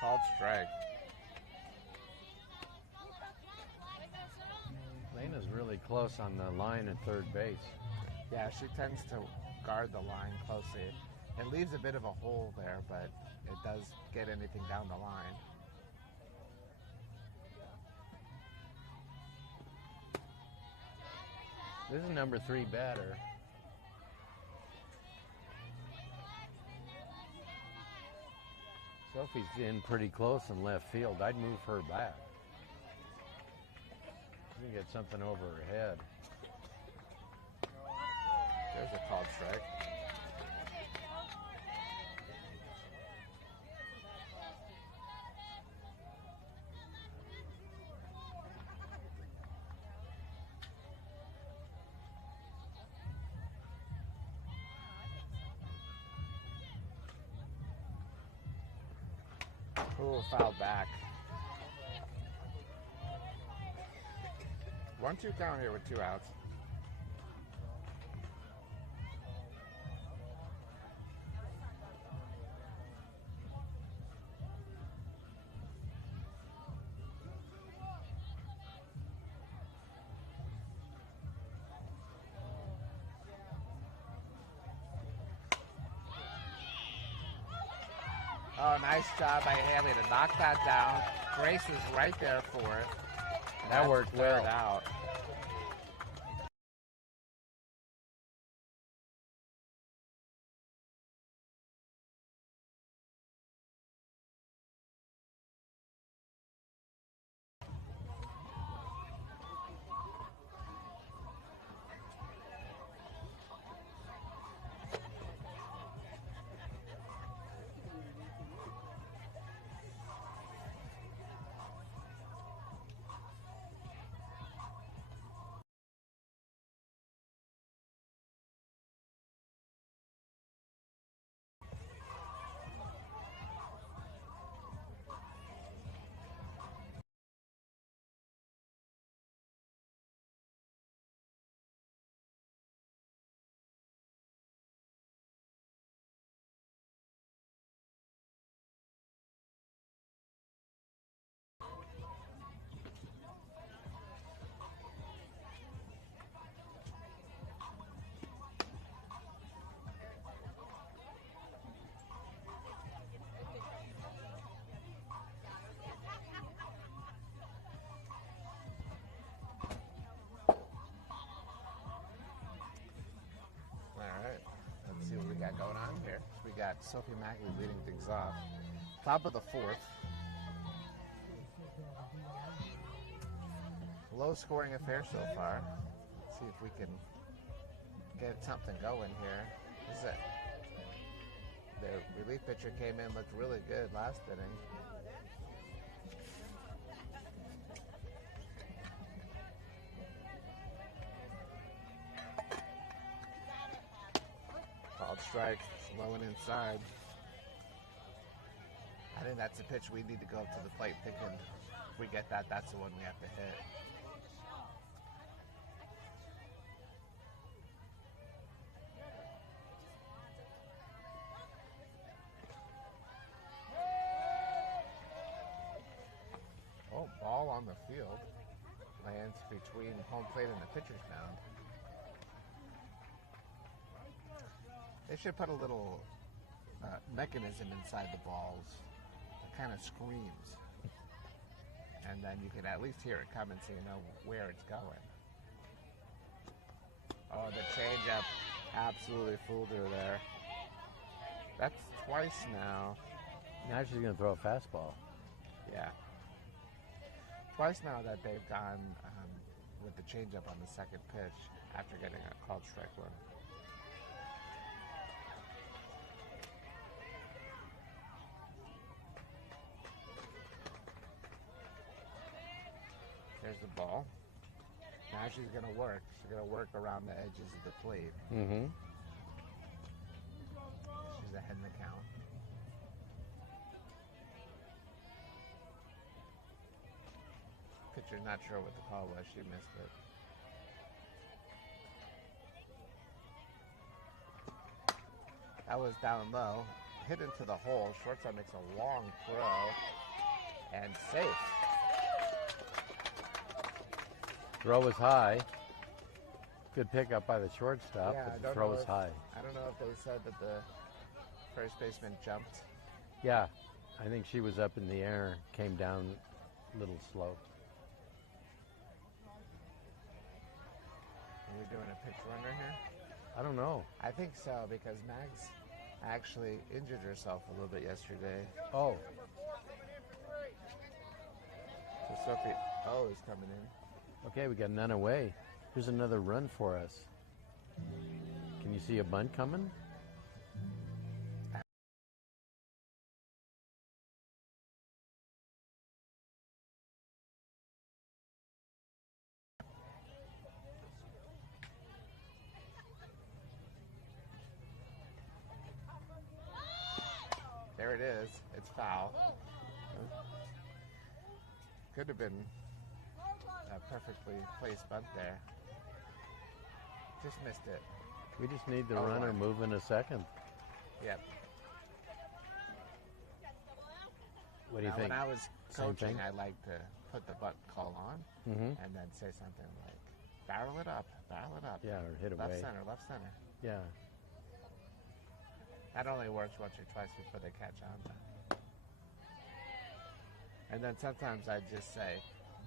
Called strike. Lena's really close on the line at third base. Yeah, she tends to guard the line closely. It leaves a bit of a hole there, but it does get anything down the line. This is number 3 batter. Sophie's in pretty close in left field. I'd move her back. You can get something over her head. There's a called strike. Ooh, fouled back. 1-2 count here with 2 outs. Oh, nice job by Haley to knock that down. Grace was right there for it. And That that's worked third well. out. All right, let's see what we got going on here. We got Sophie Magley leading things off. Top of the fourth. Low scoring affair so far. Let's see if we can get something going here. This is it. The relief pitcher came in, looked really good last inning. Called strike, low and inside. I think that's a pitch we need to go up to the plate thinking if we get that, that's the one we have to hit. Oh, ball on the field. Lands between home plate and the pitcher's mound. They should put a little mechanism inside the balls that kind of screams. And then you can at least hear it coming so you know where it's going. Oh, the changeup absolutely fooled her there. That's twice now. Now she's going to throw a fastball. Yeah. Twice now that they've gone with the changeup on the second pitch after getting a called strike one. There's the ball. Now she's going to work. She's going to work around the edges of the plate. Mm-hmm. She's ahead in the count. Pitcher's not sure what the call was. She missed it. That was down low. Hit into the hole. Shortstop makes a long throw. And safe. Throw was high. Good pickup by the shortstop, Yeah, but the throw was high. I don't know if they said that the first baseman jumped. Yeah, I think she was up in the air, came down a little slow. Are we doing a pitch runner here? I don't know. I think so, because Mags actually injured herself a little bit yesterday. Oh, So Sophie is coming in. okay, we got none away. Here's another run for us. Can you see a bunt coming? There it is. It's foul. Could have been a perfectly placed bunt there. Just missed it. We just need the Oh, runner one. move in a second. Yep. What do you Now, think? when I was Same coaching, thing? I like to put the bunt call on Mm-hmm. and then say something like, barrel it up, Yeah, or hit left away. center, left center. Yeah. That only works once or twice before they catch on. And then sometimes I'd just say,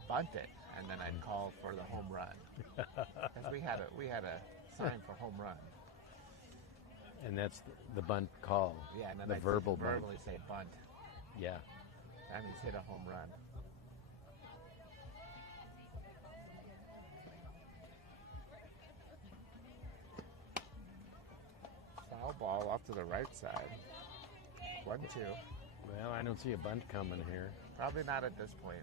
bunt it, and then I'd call for the home run. Because we had a sign for home run. And that's the bunt call. Yeah, and then the I'd verbal bunt. verbally say bunt. Yeah. That means hit a home run. Foul ball off to the right side. 1-2. Well, I don't see a bunt coming here. Probably not at this point.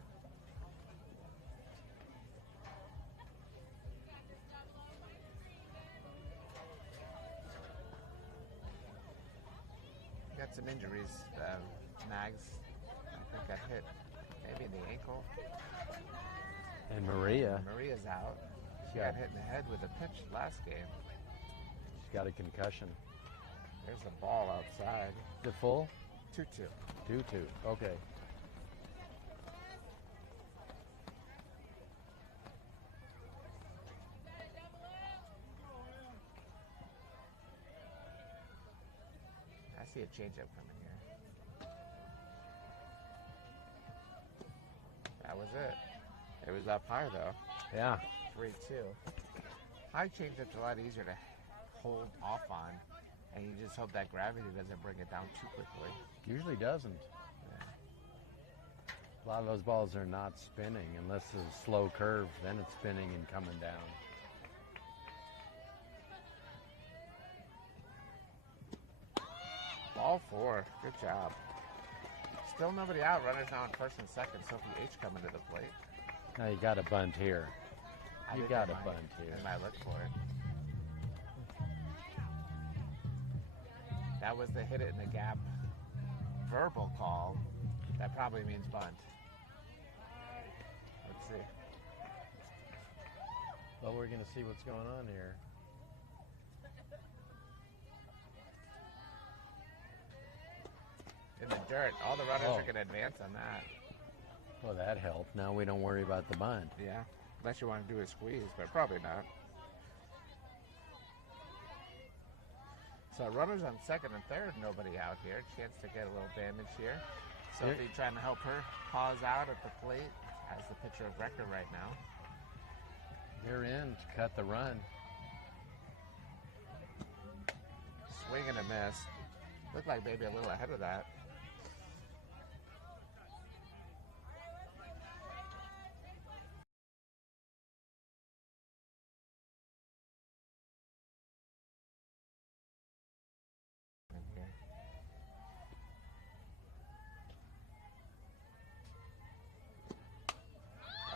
Got some injuries. Mags, I think, got hit maybe in the ankle. And Maria's out. She got hit in the head with a pitch last game. She's got a concussion. There's the ball outside. The full? 2-2. 2-2. Okay. I see a changeup coming here. That was it. It was up high though. Yeah. 3-2. High changeup's a lot easier to hold off on, and you just hope that gravity doesn't bring it down too quickly. Usually doesn't. A lot of those balls are not spinning unless it's a slow curve. Then it's spinning and coming down. Ball 4. Good job. Still nobody out. Runners now on first and second. Sophie H. coming to the plate. Now you got a bunt here. You got a bunt here. I might look for it. That was the hit it in the gap verbal call. That probably means bunt. Let's see. Well, we're going to see what's going on here. In the dirt. All the runners are going to advance on that. Well, that helped. Now we don't worry about the bunt. Yeah. Unless you want to do a squeeze, but probably not. So runners on second and third, nobody out here. Chance to get a little damage here. Sophie trying to help her pause out at the plate as the pitcher of record right now. They're in to cut the run. Swing and a miss. Looked like maybe a little ahead of that.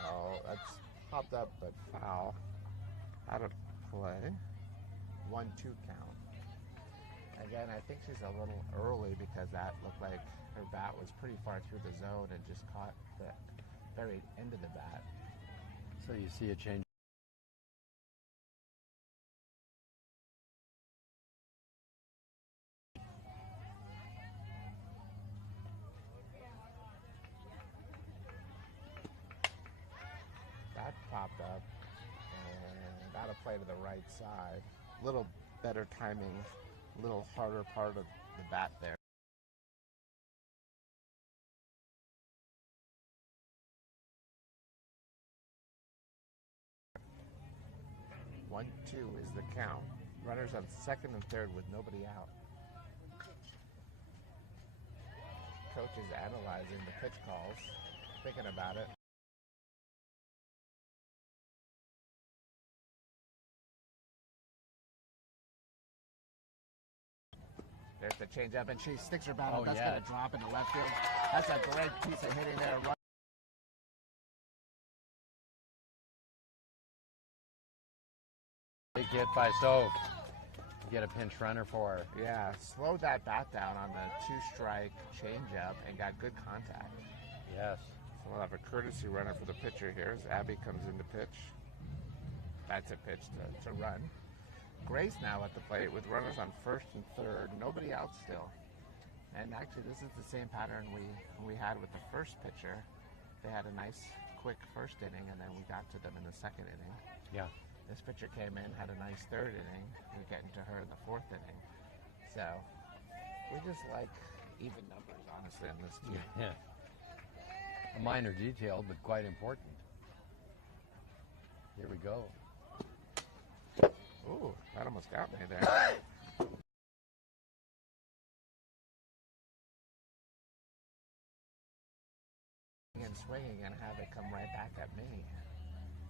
Oh, that's popped up, but foul. Out of play. 1-2 count. Again, I think she's a little early because that looked like her bat was pretty far through the zone and just caught the very end of the bat. So you see a change. That popped up and got a play to the right side. A little better timing, a little harder part of the bat there. One, two is the count. Runners on second and third with nobody out. Coach is analyzing the pitch calls, thinking about it. There's the changeup, and she sticks her bat up. That's going to drop into left field. That's a great piece of hitting there. Big hit by Soap. Get a pinch runner for her. Yeah, slowed that bat down on the two-strike changeup and got good contact. Yes. So we'll have a courtesy runner for the pitcher here as Abby comes in to pitch. That's a pitch to run. Grace now at the plate with runners on first and third. Nobody out still. And actually, this is the same pattern we had with the first pitcher. They had a nice, quick first inning, and then we got to them in the second inning. Yeah. This pitcher came in, had a nice third inning. We're getting to her in the fourth inning. So we just like even numbers, honestly, on this team. Yeah. A minor detail, but quite important. Here we go. Ooh, that almost got me there. And swinging and have it come right back at me.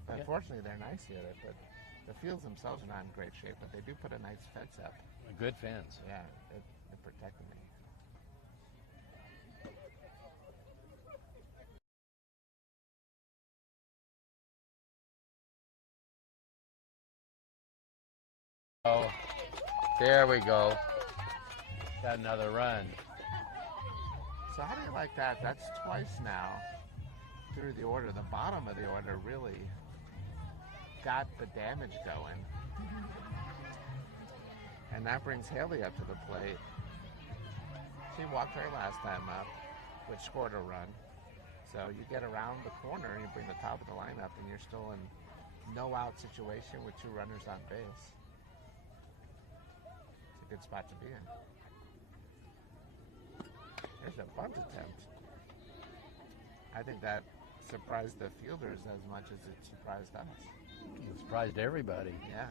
Unfortunately, they're nice here, but the fields themselves are not in great shape, but they do put a nice fence up. A good fence. Yeah, it protected me. Oh, there we go. Got another run. So how do you like that? That's twice now through the order. The bottom of the order really got the damage going. And that brings Haley up to the plate. She walked her last time up, which scored a run. So you get around the corner and you bring the top of the lineup and you're still in no out situation with 2 runners on base. It's a good spot to be in. There's a bunt attempt. I think that surprised the fielders as much as it surprised us. It surprised everybody. Yeah.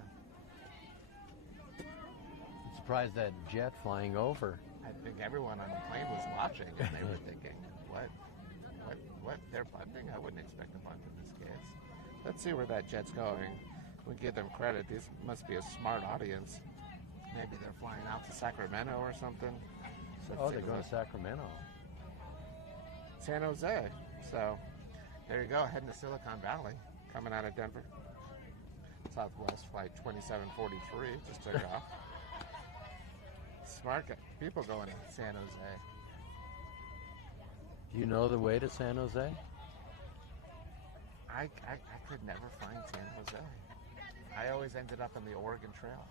It surprised that jet flying over. I think everyone on the plane was watching and they were thinking, what? They're bunting? I wouldn't expect a bunt in this case. Let's see where that jet's going. We give them credit. This must be a smart audience. Maybe they're flying out to Sacramento or something. So They're going to Sacramento. San Jose. So there you go, heading to Silicon Valley, coming out of Denver. Southwest flight 2743 just took off. Smart people going to San Jose. Do you know the way to San Jose? I could never find San Jose. I always ended up on the Oregon Trail.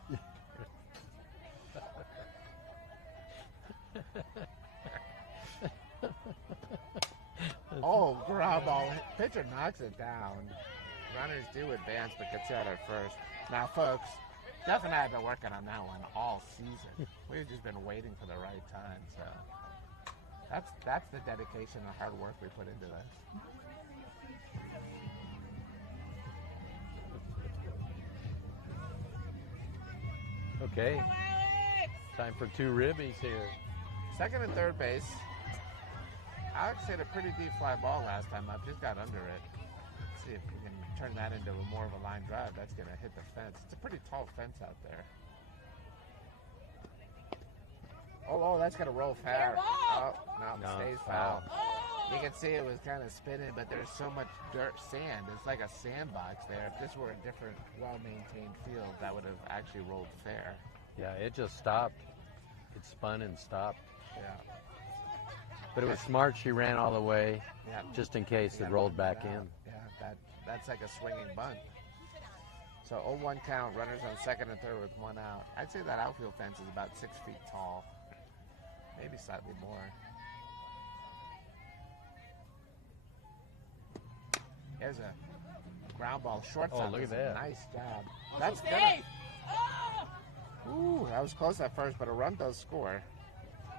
Oh, ground ball. Pitcher knocks it down. Runners do advance, but gets out at first. Now, folks, Jeff and I have been working on that one all season. We've just been waiting for the right time. So that's the dedication and hard work we put into this. Okay. Time for 2 ribbies here. Second and third base. Alex hit a pretty deep fly ball last time up. Just got under it. Let's see if we can turn that into more of a line drive. That's going to hit the fence. It's a pretty tall fence out there. Oh, that's going to roll foul. Oh, no, it stays foul. You can see it was kind of spinning, but there's so much dirt, sand. It's like a sandbox there. If this were a different, well-maintained field, that would have actually rolled fair. Yeah, it just stopped. It spun and stopped. Yeah. But it was smart. She ran all the way, just in case it rolled back in. Yeah, that's like a swinging bunt. So 0-1 count, runners on second and third with 1 out. I'd say that outfield fence is about 6 feet tall, maybe slightly more. There's a ground ball shortstop. Oh, look at that. Nice job. That's good. Ooh, that was close at first, but a run does score.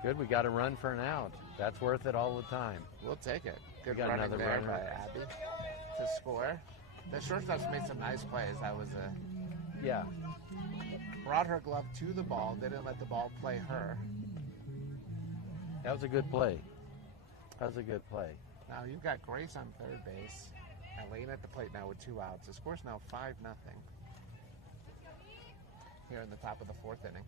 Good, we got a run for an out. That's worth it all the time. We'll take it. Good got running another there runner. by Abby to score. The shortstop's made some nice plays. That was brought her glove to the ball, didn't let the ball play her. That was a good play. That was a good play. Now you've got Grace on third base. Elaine at the plate now with 2 outs. The score's now 5-0 here in the top of the 4th inning.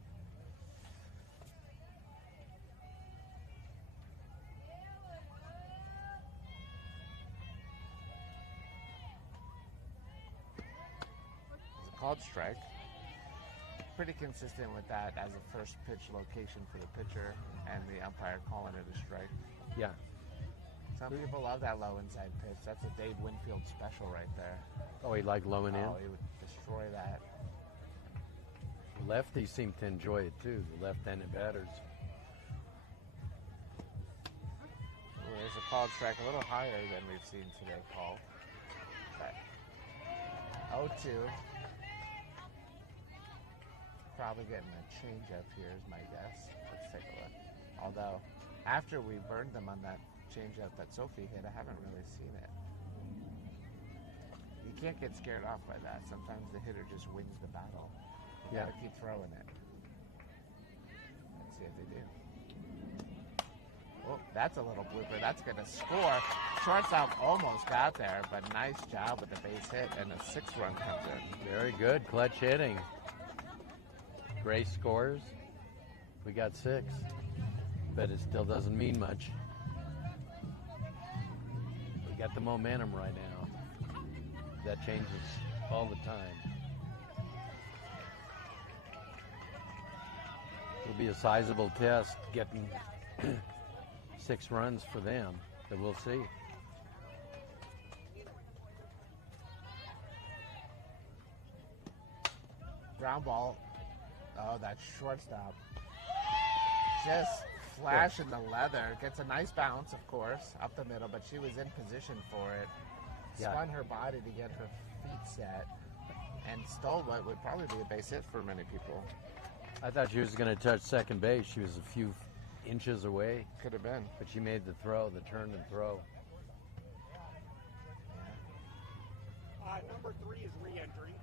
It's a called strike. Pretty consistent with that as a first pitch location for the pitcher and the umpire calling it a strike. Yeah. Some people love that low inside pitch. That's a Dave Winfield special right there. Oh, he liked low and in? Oh, he would destroy that. Lefties seem to enjoy it too, the left-handed batters. Ooh, there's a called strike a little higher than we've seen today called. But 0-2. Probably getting a change up here is my guess. Let's take a look. Although, after we burned them on that changeup that Sophie hit. I haven't really seen it. You can't get scared off by that. Sometimes the hitter just wins the battle. You gotta keep throwing it. Let's see if they do. Oh, that's a little blooper. That's gonna score. Shortstop almost got there, but nice job with the base hit, and a 6-run comes in. Very good, clutch hitting. Grace scores. We got 6, but it still doesn't mean much. We got the momentum right now. That changes all the time. It'll be a sizable test getting 6 runs for them, but we'll see. Ground ball. Oh, that shortstop. Just flashing the leather. Gets a nice bounce, of course, up the middle, but she was in position for it. Yeah. Spun her body to get her feet set and stole what would probably be a base hit for many people. I thought she was going to touch second base. She was a few inches away, Could have been. but she made the throw, the turn and throw. Number 3 is re-entering.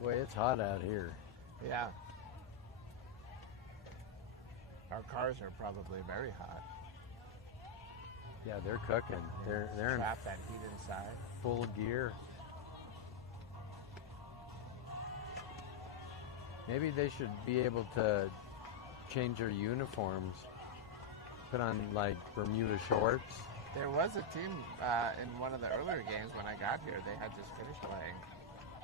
Boy, it's hot out here. Yeah. Our cars are probably very hot. Yeah, they're cooking. They're in Trap that heat inside. full gear. Maybe they should be able to change their uniforms. Put on like Bermuda shorts. There was a team in one of the earlier games when I got here. They had just finished playing,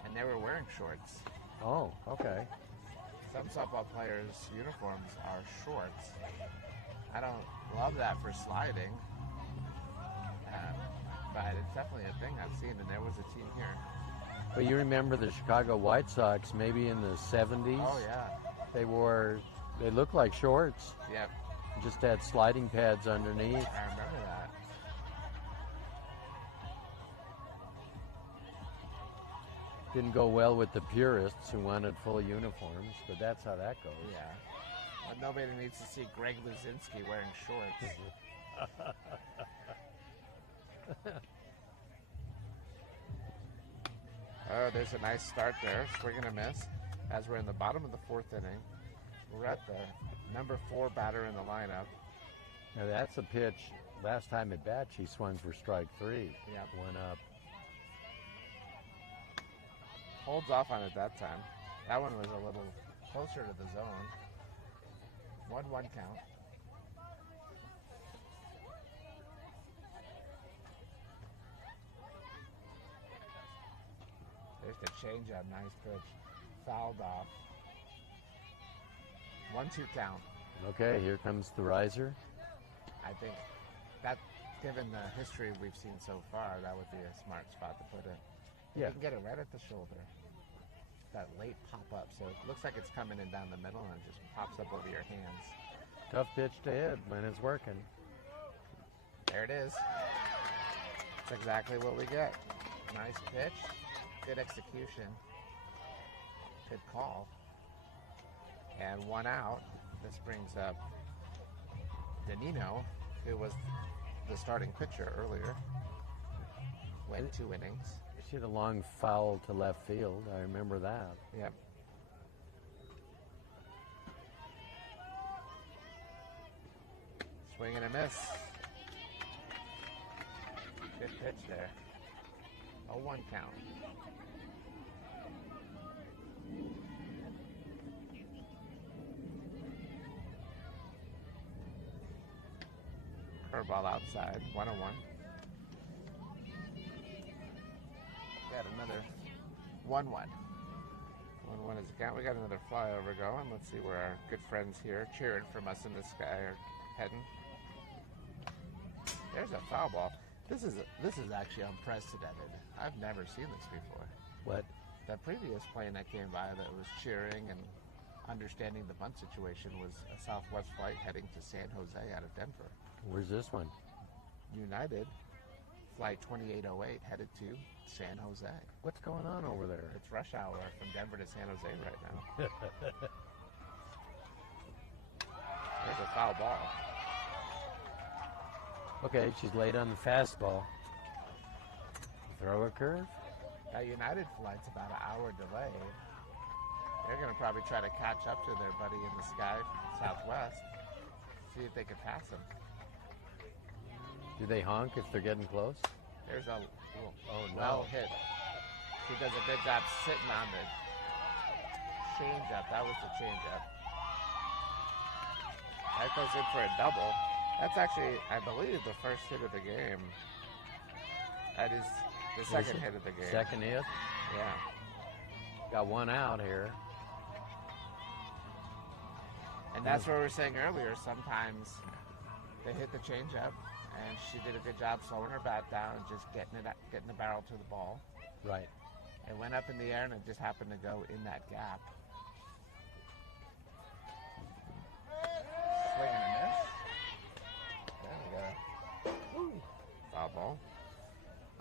and they were wearing shorts. Oh, okay. Some softball players' uniforms are shorts. I don't love that for sliding, but it's definitely a thing I've seen, and there was a team here. But you remember the Chicago White Sox, maybe in the 70s? Oh, yeah. They looked like shorts. Yep, Just had sliding pads underneath. I remember that. Didn't go well with the purists who wanted full uniforms, but that's how that goes. Yeah. But nobody needs to see Greg Luzinski wearing shorts. Oh, there's a nice start there. Swing and a miss. As we're in the bottom of the 4th inning, we're at the number 4 batter in the lineup. Now that's a pitch. Last time at bat, she swung for strike 3. Yep. Went up. Holds off on it that time. That one was a little closer to the zone. 1-1 count. There's the changeup, nice pitch. Fouled off. 1-2 count. Okay, here comes the riser. I think that, given the history we've seen so far, that would be a smart spot to put it. Yeah. You can get it right at the shoulder. That late pop up, so it looks like it's coming in down the middle and it just pops up over your hands. Tough pitch to hit when it's working. There it is. That's exactly what we get. Nice pitch, good execution, good call, and 1 out. This brings up Danino, who was the starting pitcher earlier. Went 2 innings. She had a long foul to left field. I remember that. Yep. Swing and a miss. Good pitch there. A 1 count. Curveball outside. 1-1. Got another 1-1. 1-1 is the count. We got another flyover going. Let's see where our good friends here cheering from us in the sky are heading. There's a foul ball. This is actually unprecedented. I've never seen this before. What? The previous plane that came by that was cheering and understanding the bunt situation was a Southwest flight heading to San Jose out of Denver. Where's this one? United, flight 2808 headed to San Jose. What's going on over there? It's rush hour from Denver to San Jose right now. There's a foul ball. Okay, she's late on the fastball. Throw a curve? That United flight's about an hour delayed. They're going to probably try to catch up to their buddy in the sky, Southwest, see if they can pass him. Do they honk if they're getting close? There's a no. hit. She does a good job sitting on the changeup. That was the changeup. That goes in for a double. That's actually, I believe, the first hit of the game. That is the second hit of the game. Second hit? Yeah. Got one out here. And that's what we were saying earlier. Sometimes they hit the changeup, and she did a good job slowing her bat down and just getting the barrel to the ball. Right. It went up in the air, and it just happened to go in that gap. Swing and a miss. There we go. Woo. Foul ball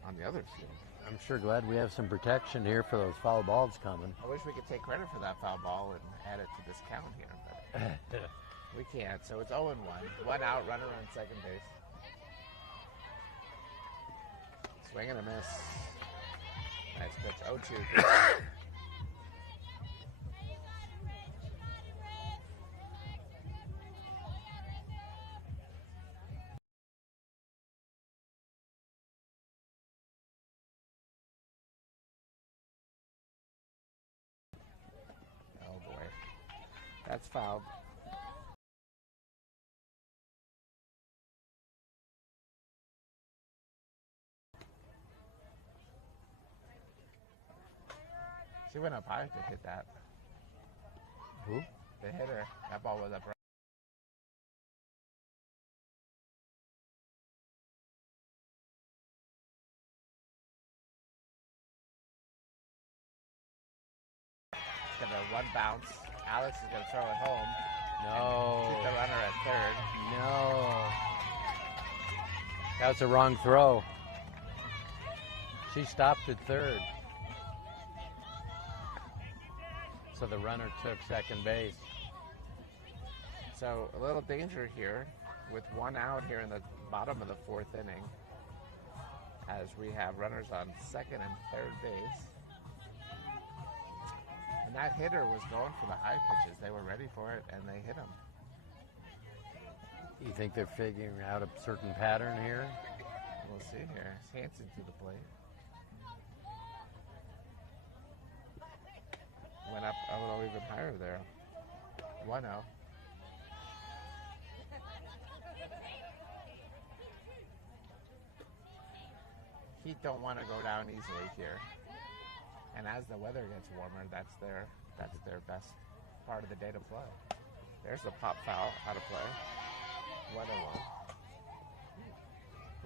on the other field. I'm sure glad we have some protection here for those foul balls coming. I wish we could take credit for that foul ball and add it to this count here, but we can't. So it's 0-1. One out, runner on second base. Swing and a miss. Nice pitch. 0-2. Oh boy. That's fouled. She went up high to hit that. Who? The hitter. That ball was up right. It's going to one bounce. Alex is going to throw it home. No. Keep the runner at third. No. That was the wrong throw. She stopped at third. So the runner took second base. So a little danger here with one out here in the bottom of the fourth inning as we have runners on second and third base. And that hitter was going for the high pitches. They were ready for it, and they hit him. You think they're figuring out a certain pattern here? We'll see here. Hanson to the plate. Went up a little even higher there. 1-0. Heat don't want to go down easily here. And as the weather gets warmer, that's their best part of the day to play. There's a pop foul out of play. 1-1.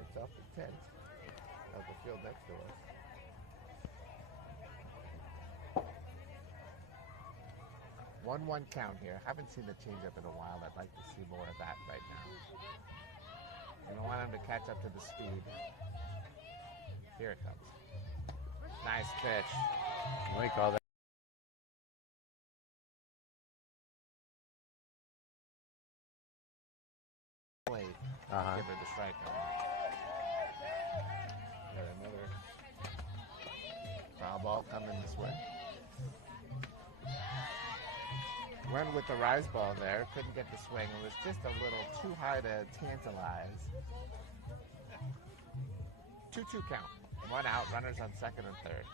It's off the tent of the field next to us. 1-1 count here. Haven't seen the changeup in a while. I'd like to see more of that right now. I don't want him to catch up to the speed. Here it comes. Nice pitch. We call that. Late. Uh-huh. Give her the strikeout. Got another foul ball coming this way. Went with the rise ball there. Couldn't get the swing. It was just a little too high to tantalize. 2-2 count. One out. Runners on second and third.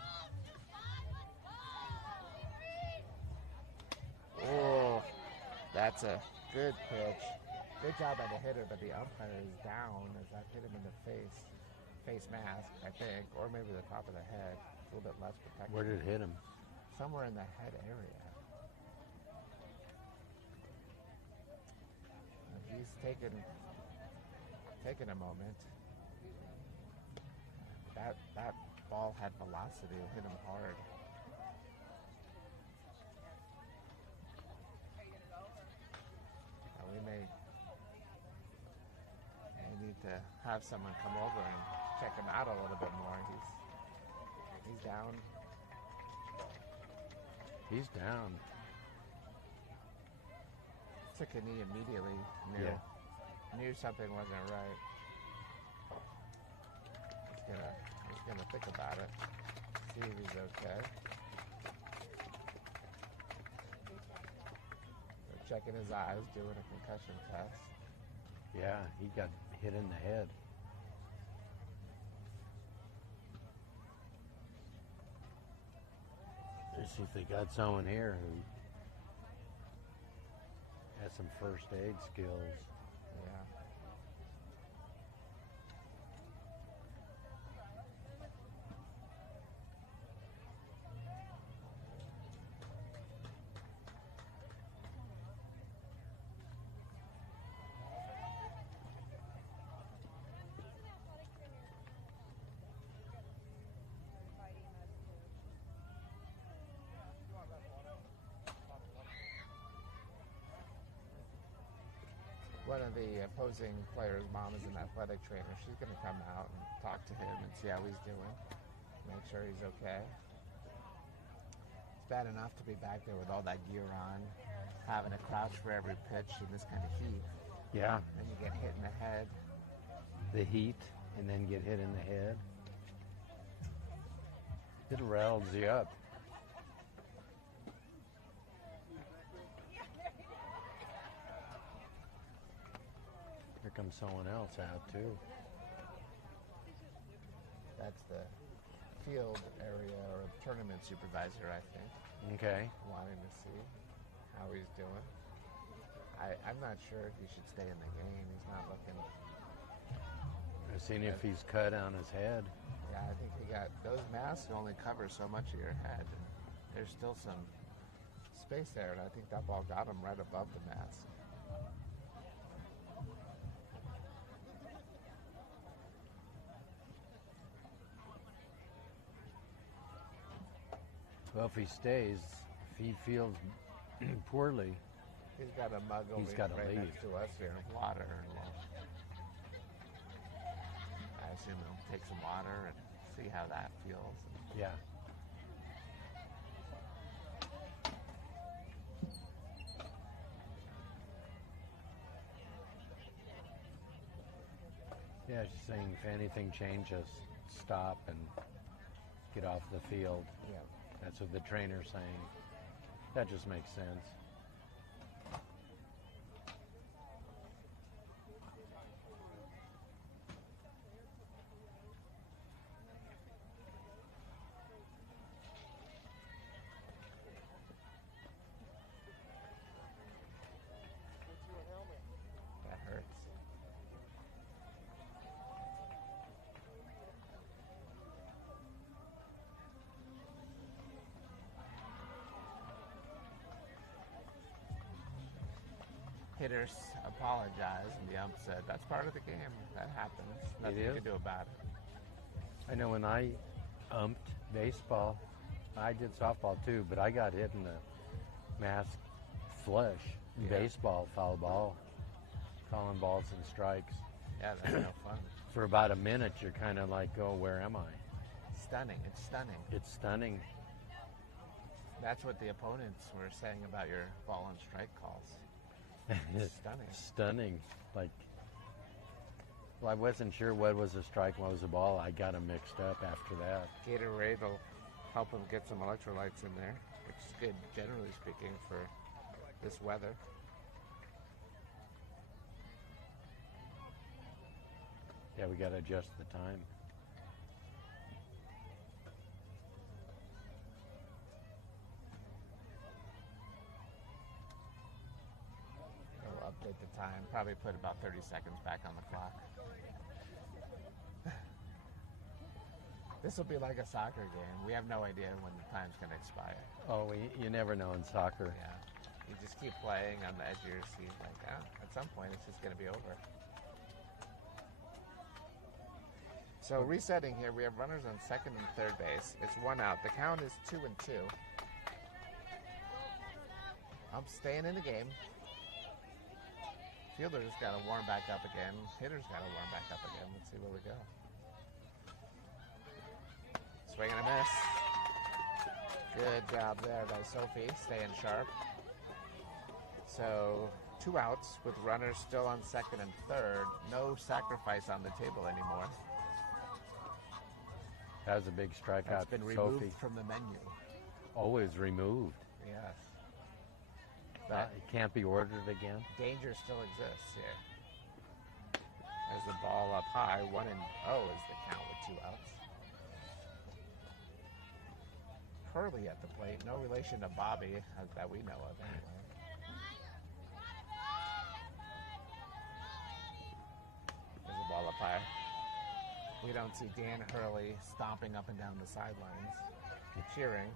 Oh, that's a good pitch. Good job by the hitter, but the umpire is down as that hit him in the face mask, I think, or maybe the top of the head. It's a little bit less protected. Where did it hit him? Somewhere in the head area. He's taken a moment. That ball had velocity. It hit him hard. we may need to have someone come over and check him out a little bit more. He's down. He's down. Took a knee immediately. Knew something wasn't right. He's gonna think about it. See if he's okay. They're checking his eyes, doing a concussion test. Yeah, he got hit in the head. Let's see if they got someone here who has some first aid skills. Yeah. One of the opposing players' mom is an athletic trainer. She's going to come out and talk to him and see how he's doing, make sure he's okay. It's bad enough to be back there with all that gear on, having to crouch for every pitch in this kind of heat. Yeah. And you get hit in the head. The heat, and then get hit in the head. It rattles you up. Here comes someone else out too. That's the field area or tournament supervisor, I think. Okay. Wanting to see how he's doing. I'm not sure if he should stay in the game. He's not looking. I've seen if he's cut on his head. Yeah, I think he got those masks only cover so much of your head. And there's still some space there, and I think that ball got him right above the mask. Well, if he stays, if he feels poorly, he's got a mug over he's got to right leave. next to us here, water. And I assume he'll take some water and see how that feels. Yeah. Yeah, she's saying if anything changes, stop and get off the field. Yeah. That's what the trainer's saying. That just makes sense. That hurts. Hitters apologized, and the ump said, that's part of the game. That happens. Nothing you is. can do about it. I know when I umped baseball, I did softball too, but I got hit in the mask flush. Yeah. Baseball, foul ball, calling balls and strikes. Yeah, that's no fun. For about a minute, you're kind of like, oh, where am I? Stunning. It's stunning. It's stunning. That's what the opponents were saying about your ball and strike calls. It's Stunning. Stunning. Like, well, I wasn't sure what was a strike, what was a ball. I got them mixed up after that. Gatorade will help them get some electrolytes in there, which is good, generally speaking, for this weather. Yeah, we got to adjust the time. It'll update the time, probably put about 30 seconds back on the clock. This will be like a soccer game. We have no idea when the time's going to expire. Oh, you never know in soccer. Yeah. You just keep playing on the edge of your seat like, at some point it's just going to be over. So resetting here, we have runners on second and third base. It's 1 out. The count is 2-2. I'm staying in the game. Fielder's got to warm back up again. Hitter's got to warm back up again. Let's see where we go. Swing and a miss. Good job there by Sophie, staying sharp. So 2 outs with runners still on second and third. No sacrifice on the table anymore. That was a big strikeout. That's been removed Sophie. from the menu. Always removed. Yes. But It can't be ordered again. danger still exists here. There's the ball up high. 1-0 is the count with 2 outs. Hurley at the plate. No relation to Bobby that we know of anyway. There's the ball up high. We don't see Dan Hurley stomping up and down the sidelines, cheering.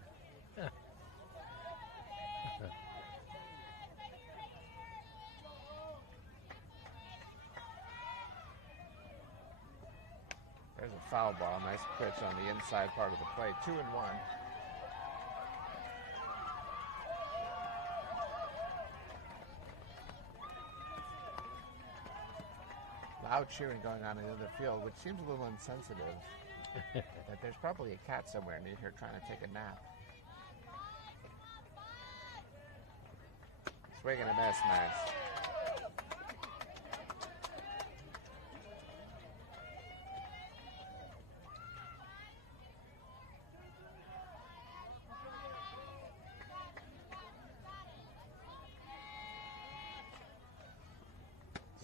There's a foul ball. Nice pitch on the inside part of the plate. 2-1. Loud cheering going on in the other field, which seems a little insensitive. That there's probably a cat somewhere near here trying to take a nap. Swing and a miss, nice.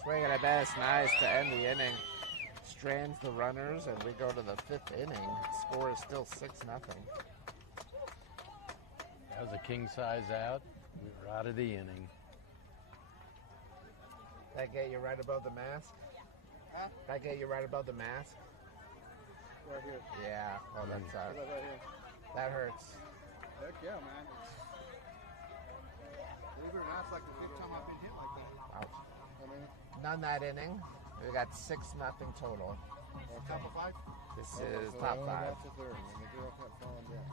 Swing and a miss, nice to end the inning. Strands the runners, and we go to the 5th inning. Score is still 6-0. That was a king size out. We were out of the inning. That get you right above the mask? Huh? That get you right above the mask? Right here. Yeah. Oh, that's Right here. that hurts. Heck yeah, man. Believe it or not, it's like the 5th time I've been hit like that. Ouch. I mean, None that inning. We got 6-0 total. okay. Top of 5? This Okay, is so top we're 5. about to third, and the girl kept falling down.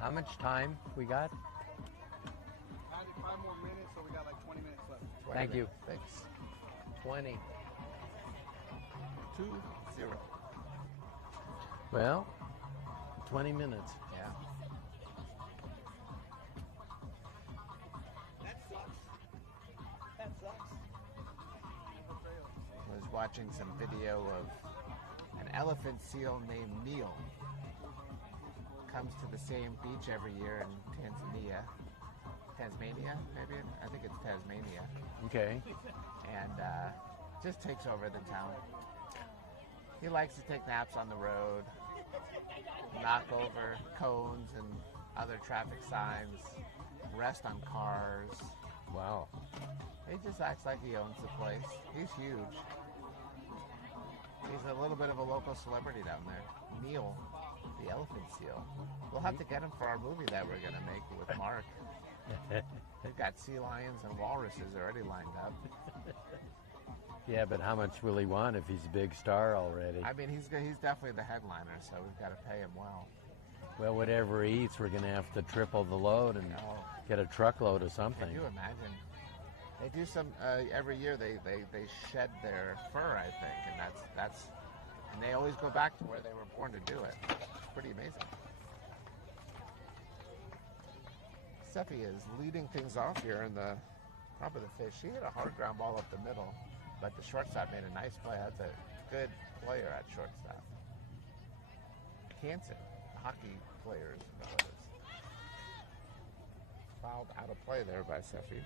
How much time we got? 95 more minutes, so we got like 20 minutes left. Thank you. Thanks. 20. 2-0. Well, 20 minutes. Yeah. That sucks. That sucks. I was watching some video of an elephant seal named Neil. Comes to the same beach every year in Tasmania, maybe? I think it's Tasmania. Okay. And just takes over the town. He likes to take naps on the road, knock over cones and other traffic signs, rest on cars. Wow. He just acts like he owns the place. He's huge. He's a little bit of a local celebrity down there. Neil, the elephant seal. We'll have to get him for our movie that we're going to make with Mark. They've got sea lions and walruses already lined up. Yeah, but how much will he want if he's a big star already? I mean, he's definitely the headliner, so we've got to pay him well. Well, whatever he eats, we're going to have to triple the load and No. get a truckload of something. Can you imagine? They do some every year. They shed their fur, I think, and that's and they always go back to where they were born to do it. It's pretty amazing. Steffi is leading things off here in the top of the fifth. She hit a hard ground ball up the middle, but the shortstop made a nice play. That's a good player at shortstop. Hansen, hockey players, know it is. Fouled out of play there by Steffi.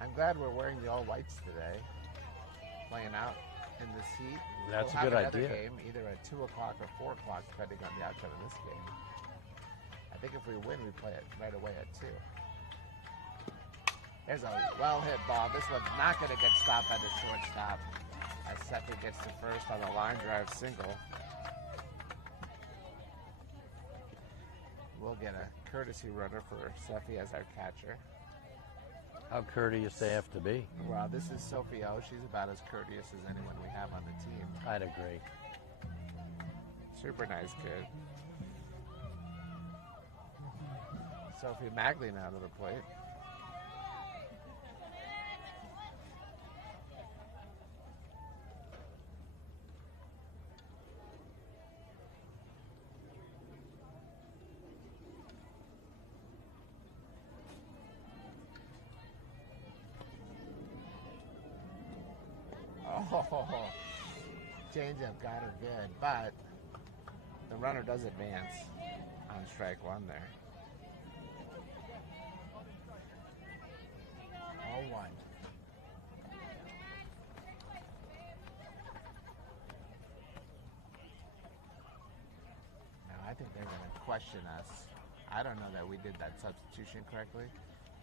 I'm glad we're wearing the all whites today, playing out in this heat. That's We'll a good have another idea. game either at 2 o'clock or 4 o'clock, depending on the outcome of this game. I think if we win, we play it right away at 2. There's a well-hit ball. This one's not going to get stopped by the shortstop as Steffi gets to first on a line drive single. We'll get a courtesy runner for Steffi as our catcher. How courteous they have to be. Well, this is Sophie O. She's about as courteous as anyone we have on the team. I'd agree. Super nice kid. Sophie Magdalene out of the plate. Oh, changeup got her good, but the runner does advance on strike one there. 0-1. Now I think they're going to question us. I don't know that we did that substitution correctly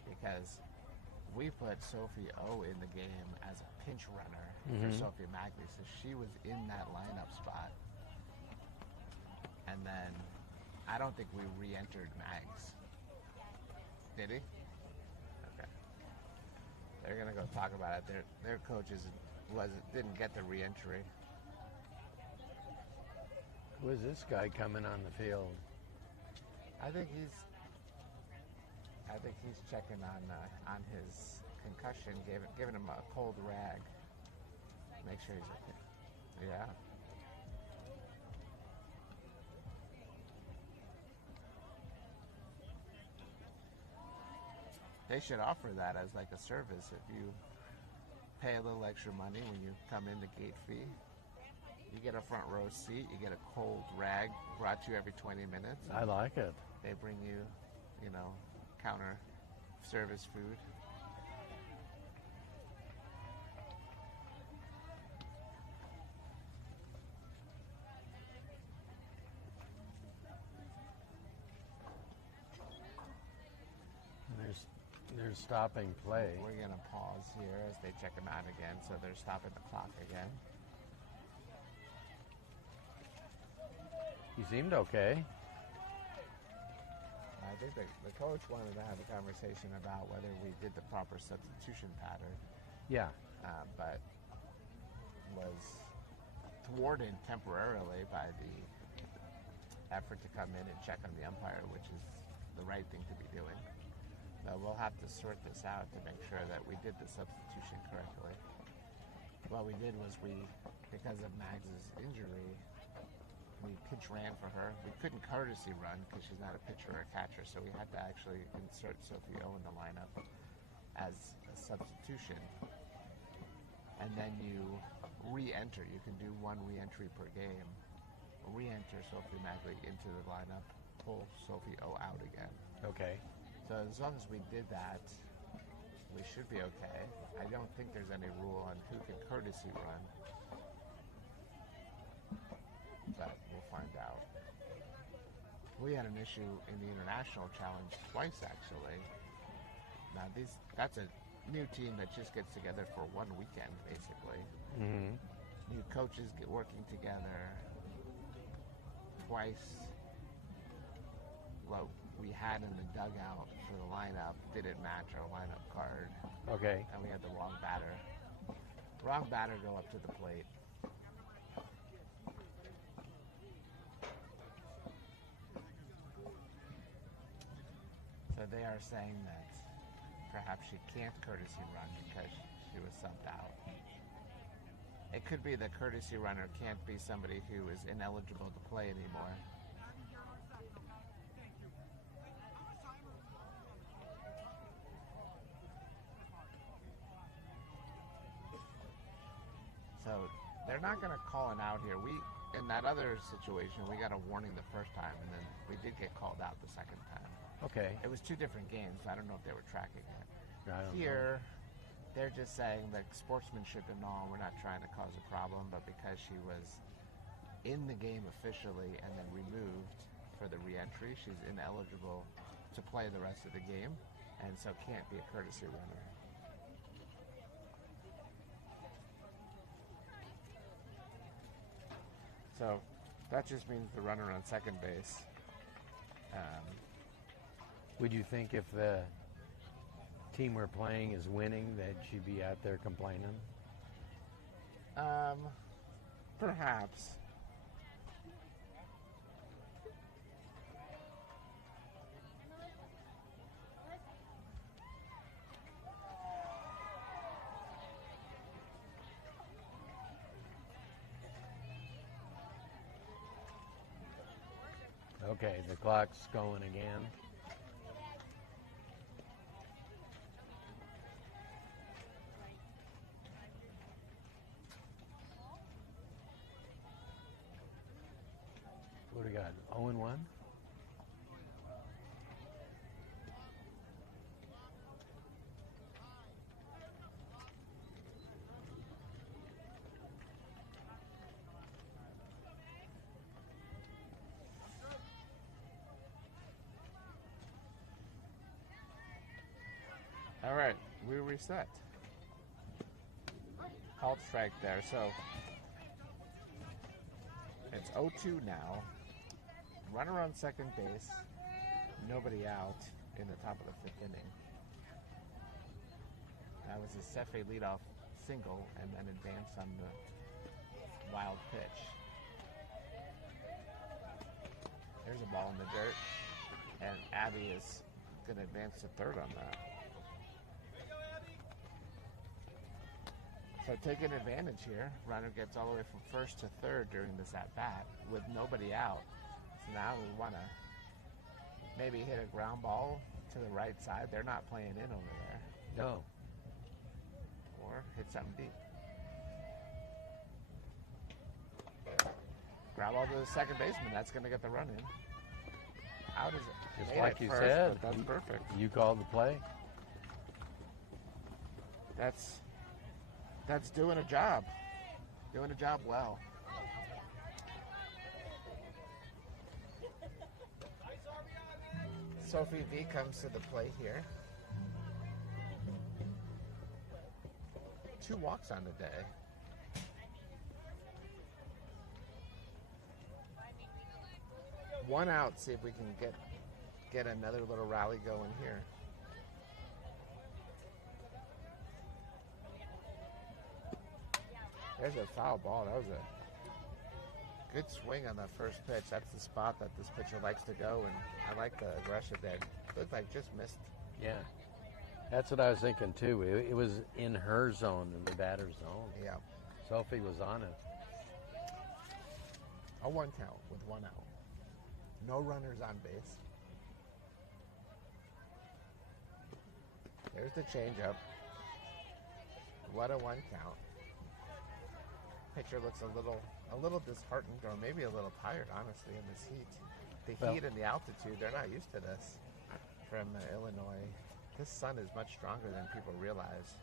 because we put Sophie O in the game as a pinch runner for Sophie Magli, so she was in that lineup spot. And then I don't think we re-entered Mags. Did he? Okay. They're gonna go talk about it. Their coaches didn't get the re-entry. Who is this guy coming on the field? I think he's checking on his concussion, giving him a cold rag. Make sure he's okay. Yeah. They should offer that as like a service. If you pay a little extra money when you come in the gate fee, you get a front row seat, you get a cold rag brought to you every 20 minutes. I like it. They bring you, counter service food. They're stopping play. We're going to pause here as they check him out again, so they're stopping the clock again. He seemed okay. I think the coach wanted to have a conversation about whether we did the proper substitution pattern, Yeah. but was thwarted temporarily by the effort to come in and check on the umpire, which is the right thing to be doing. So we'll have to sort this out to make sure that we did the substitution correctly. What we did was because of Mags's injury, we pitch ran for her. We couldn't courtesy run because she's not a pitcher or a catcher, so we had to actually insert Sophie O in the lineup as a substitution. And then you re-enter. You can do one re-entry per game. Re-enter Sophie Magli into the lineup, pull Sophie O out again. Okay. So as long as we did that, we should be okay. I don't think there's any rule on who can courtesy run, but we'll find out. We had an issue in the international challenge twice, actually. Now that's a new team that just gets together for one weekend, basically. Mm-hmm. New coaches get working together twice. What we had in the dugout for the lineup didn't match our lineup card. Okay. And we had the wrong batter. Wrong batter go up to the plate. So they are saying that perhaps she can't courtesy run because she was subbed out. It could be the courtesy runner can't be somebody who is ineligible to play anymore. So they're not going to call it out here. In that other situation, we got a warning the first time, and then we did get called out the second time. Okay. It was two different games. So I don't know if they were tracking it. I don't Here, they're just saying that sportsmanship and all, we're not trying to cause a problem, but because she was in the game officially and then removed for the re-entry, she's ineligible to play the rest of the game, and so can't be a courtesy runner. So that just means the runner on second base. Would you think if the team we're playing is winning that she'd be out there complaining? Perhaps. Okay, the clock's going again. What do we got? 0-1? All right, we reset. Called strike there, so it's 0-2 now. Runner on second base, nobody out in the top of the fifth inning. That was a Cefe leadoff single and then advanced on the wild pitch. There's a ball in the dirt, and Abby is going to advance to third on that. So taking advantage here, runner gets all the way from first to third during this at-bat with nobody out. So now we want to maybe hit a ground ball to the right side. They're not playing in over there. No. Or hit something deep. Ground ball to the second baseman. That's going to get the run in. Out is it? Just Made like it you first, said. but that's perfect. You called the play? That's doing a job. Doing a job well. Sophie V comes to the plate here. 2 walks on the day. One out, see if we can get another little rally going here. There's a foul ball. That was a good swing on that first pitch. That's the spot that this pitcher likes to go, and I like the aggression there. Looked like just missed. Yeah. That's what I was thinking, too. It was in her zone, in the batter's zone. Yeah. Sophie was on it. A 1 count with 1 out. No runners on base. There's the changeup. What a 1 count. Pitcher looks a little disheartened, or maybe a little tired, honestly, in this heat. The heat and the altitude, they're not used to this from Illinois. This sun is much stronger than people realize.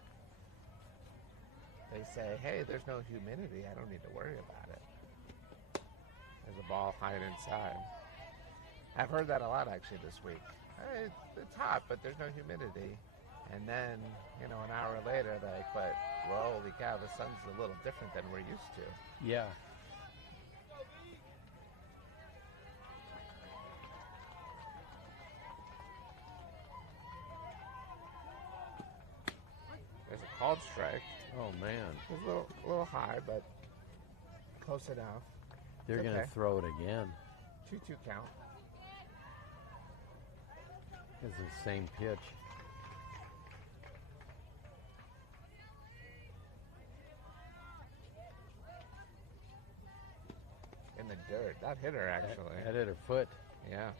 They say, hey, there's no humidity. I don't need to worry about it. There's a ball hiding inside. I've heard that a lot, actually, this week. Hey, it's hot, but there's no humidity. And then, an hour later, they're like, but, well, holy cow, the sun's a little different than we're used to. Yeah. There's a called strike. Oh, man. It's a little high, but close enough. They're It's going to okay. throw it again. 2-2 count. It's the same pitch. In the dirt. That hit her, actually. That hit her foot. Yeah.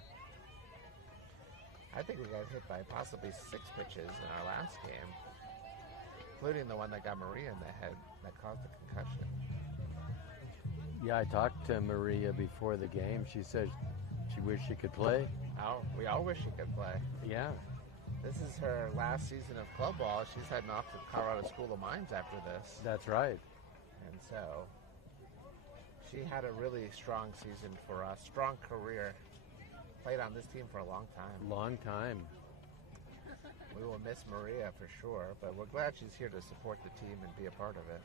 I think we got hit by possibly 6 pitches in our last game, including the one that got Maria in the head that caused the concussion. Yeah, I talked to Maria before the game. She said she wished she could play. Oh, we all wish she could play. Yeah. This is her last season of club ball. She's heading off to Colorado School of Mines after this. That's right. And so she had a really strong season for us, strong career. Played on this team for a long time. Long time. We will miss Maria for sure, but we're glad she's here to support the team and be a part of it.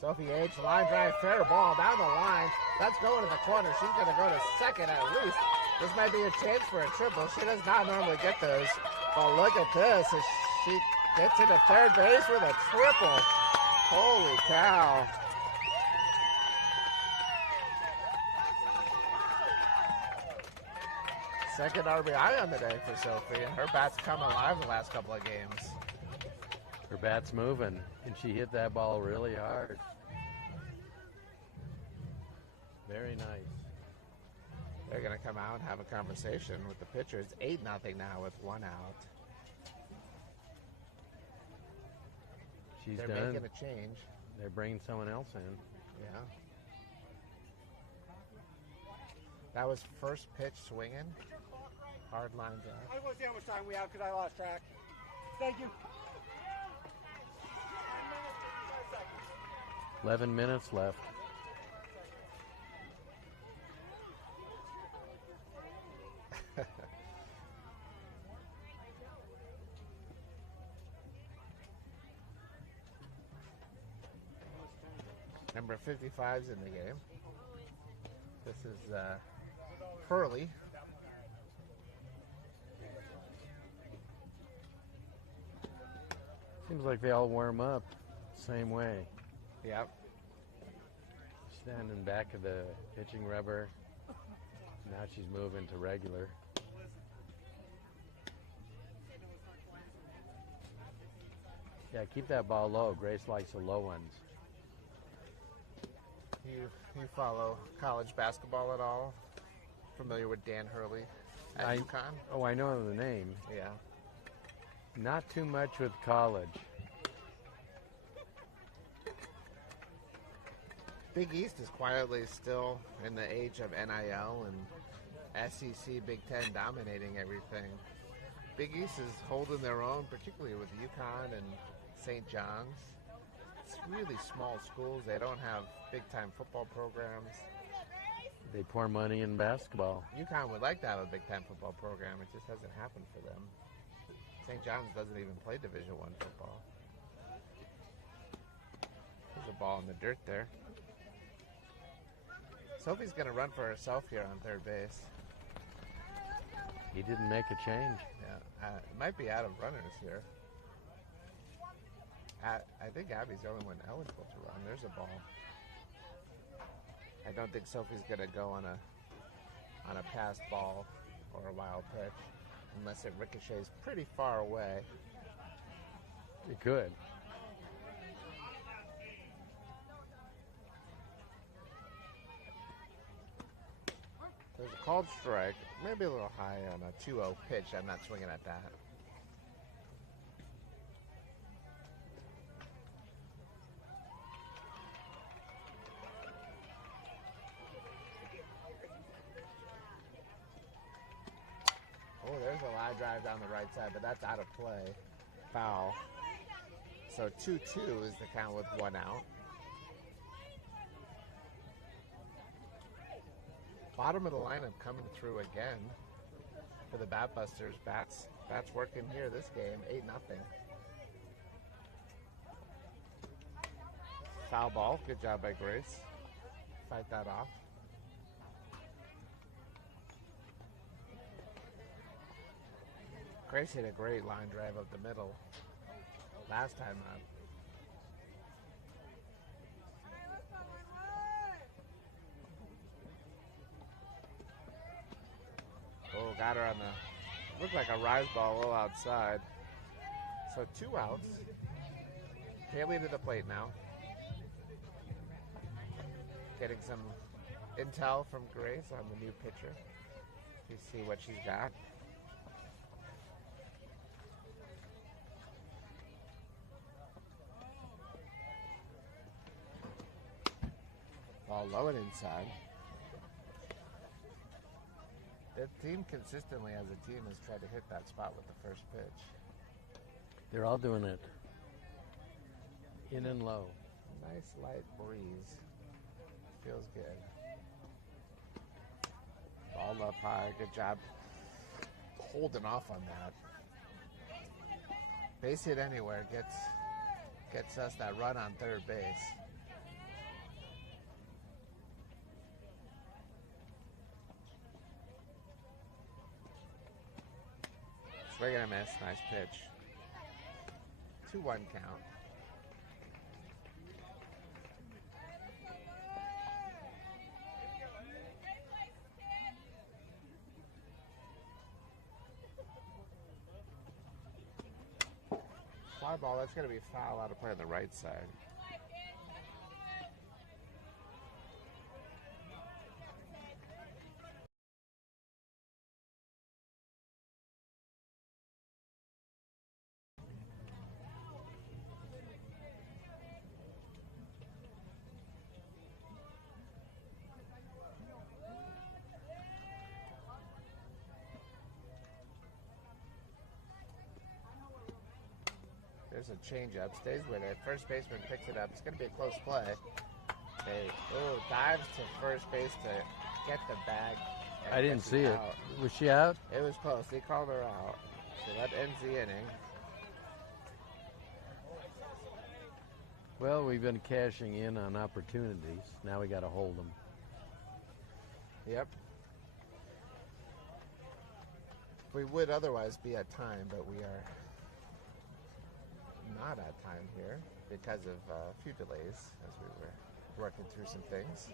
Sophie H, line drive, fair ball down the line. That's going to the corner. She's going to go to second at least. This might be a chance for a triple. She does not normally get those. But look at this. As she gets into third base with a triple. Holy cow. Second RBI on the day for Sophie, and her bat's come alive the last couple of games. Her bat's moving, and she hit that ball really hard. Very nice. They're going to come out and have a conversation with the pitcher. It's 8-0 now with 1 out. She's They're done. making a change. They're bringing someone else in. Yeah. That was first pitch swinging. Hard line drive. I just want to see how much time we have because I lost track. Thank you. 11 minutes left. Number 55's in the game. This is Hurley. Seems like they all warm up same way. Yep. Standing back of the pitching rubber. Now she's moving to regular. Yeah, keep that ball low. Grace likes the low ones. You follow college basketball at all? Familiar with Dan Hurley at UConn? Oh, I know the name. Yeah. Not too much with college. Big East is quietly still in the age of NIL and SEC Big Ten dominating everything. Big East is holding their own, particularly with UConn and St. John's. It's really small schools. They don't have big-time football programs. They pour money in basketball. UConn would like to have a big-time football program. It just hasn't happened for them. St. John's doesn't even play Division I football. There's a ball in the dirt there. Sophie's going to run for herself here on third base. He didn't make a change. Yeah, it might be out of runners here. I think Abby's the only one eligible to run. There's a ball. I don't think Sophie's going to go on a passed ball or a wild pitch unless it ricochets pretty far away. It could. There's a called strike, maybe a little high on a 2-0 pitch. I'm not swinging at that. Oh, there's a line drive down the right side, but that's out of play. Foul. So 2-2 is the count with 1 out. Bottom of the lineup coming through again for the Batbusters. Bats working here this game, 8-0. Foul ball, good job by Grace. Fight that off. Grace hit a great line drive up the middle last time up. Oh, got her on the, looked like a rise ball a little outside. So 2 outs. Haley to the plate now. Getting some intel from Grace on the new pitcher. You see what she's got. Ball low and inside. The team consistently as a team has tried to hit that spot with the first pitch. They're all doing it. In and low. Nice light breeze. Feels good. Ball up high. Good job holding off on that. Base hit anywhere gets us that run on third base. Swing and a miss. Nice pitch. 2-1 count. Fly ball, that's going to be foul out of play on the right side. There's a change-up. Stays with it. First baseman picks it up. It's going to be a close play. Dives to first base to get the bag. I didn't see it. Out. Was she out? It was close. They called her out. So that ends the inning. Well, we've been cashing in on opportunities. Now we got to hold them. Yep. We would otherwise be at time, but we are not at time here because of a few delays as we were working through some things.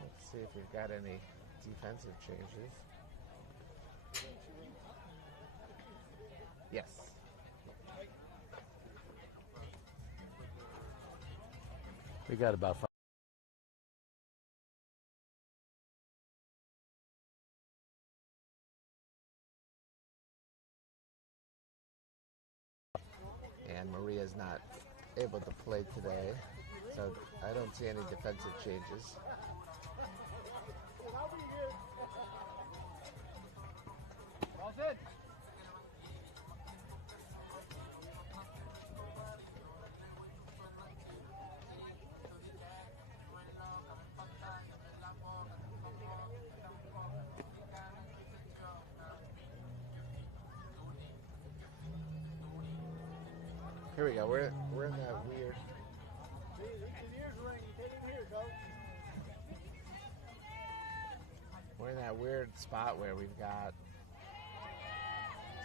Let's see if we've got any defensive changes. Yes. We got about 5. And Maria's not able to play today, so I don't see any defensive changes. Ball's in. Here we go. We're in that weird. His ears ring. Take him here, coach. We're in that weird spot where we've got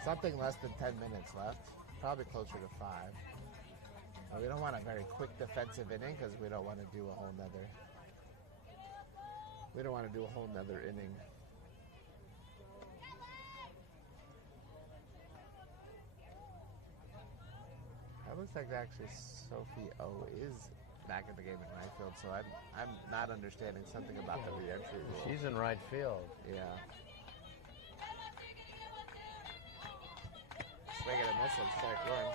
something less than 10 minutes left, probably closer to 5. We don't want a very quick defensive inning because we don't want to do a whole nother. We don't want to do a whole nother inning. It looks like actually Sophie O is back in the game in right field, so I'm not understanding something about the re-entry rule. She's in right field. Yeah. Swing and a miss on strike one.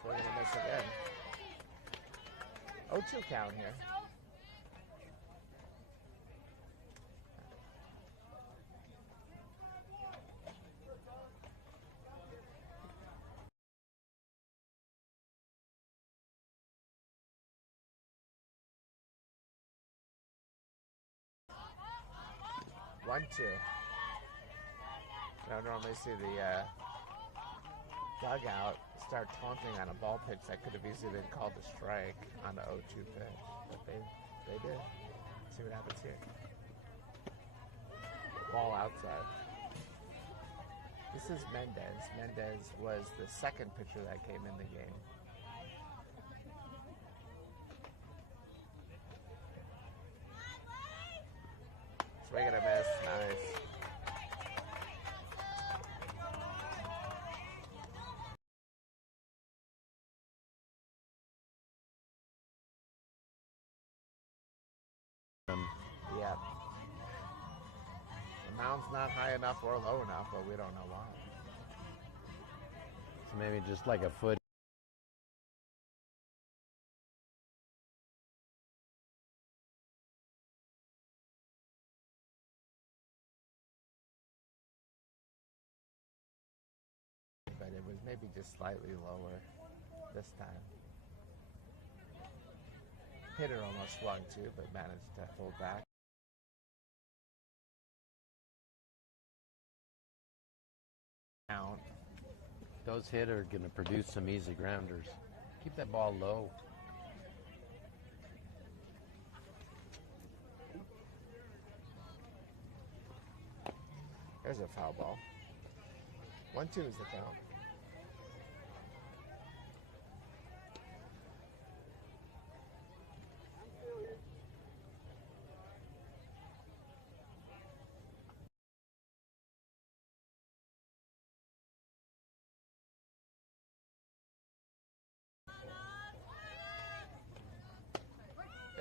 Swing and a miss again. 0-2 count here. One, two. I don't normally see the dugout start taunting on a ball pitch that could have easily been called a strike on the 0-2 pitch, but they did. Let's see what happens here. Ball outside. This is Mendez. Mendez was the second pitcher that came in the game. Swing and a miss. Nice. Yeah. The mound's not high enough or low enough, but we don't know why. So maybe just like a foot. But it was maybe just slightly lower this time. Hitter almost swung too, but managed to hold back. Count. Those hit are going to produce some easy grounders. Keep that ball low. There's a foul ball. 1-2 is the count.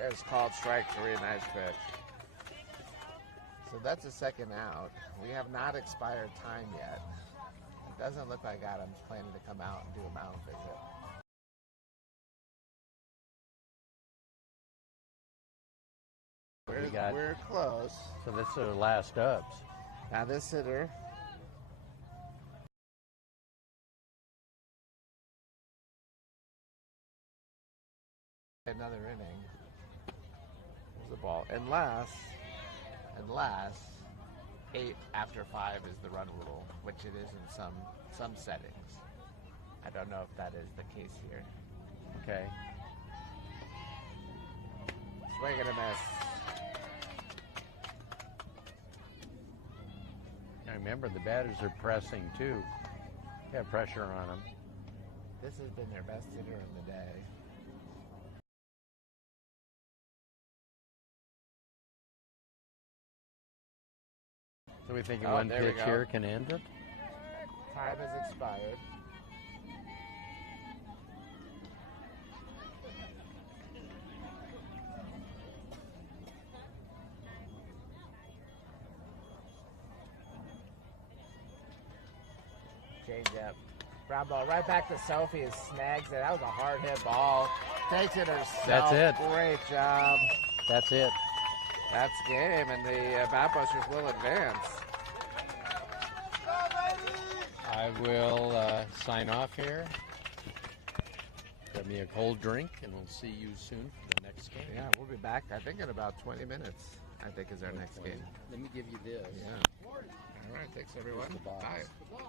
There's called strike 3, nice pitch. So that's a second out. We have not expired time yet. It doesn't look like Adam's planning to come out and do a mound visit. We're close. So this is our last ups. Now this hitter, another inning. There's the ball. Unless 8 after 5 is the run rule, which it is in some settings. I don't know if that is the case here. Okay. Swing and a miss. Now remember, the batters are pressing too. They have pressure on them. This has been their best hitter of the day. So we thinking Oh, one there we pitch go. here can end it? Time has expired. Change up. Ground ball right back to Sophie and snags it. That was a hard hit ball. Takes it herself. That's it. Great job. That's it. That's game, and the Batbusters will advance. I will sign off here. Get me a cold drink, and we'll see you soon for the next game. Yeah, we'll be back, I think, in about 20 minutes, I think is our next game. Let me give you this. Yeah. All right, thanks, everyone. Here's the box. Bye.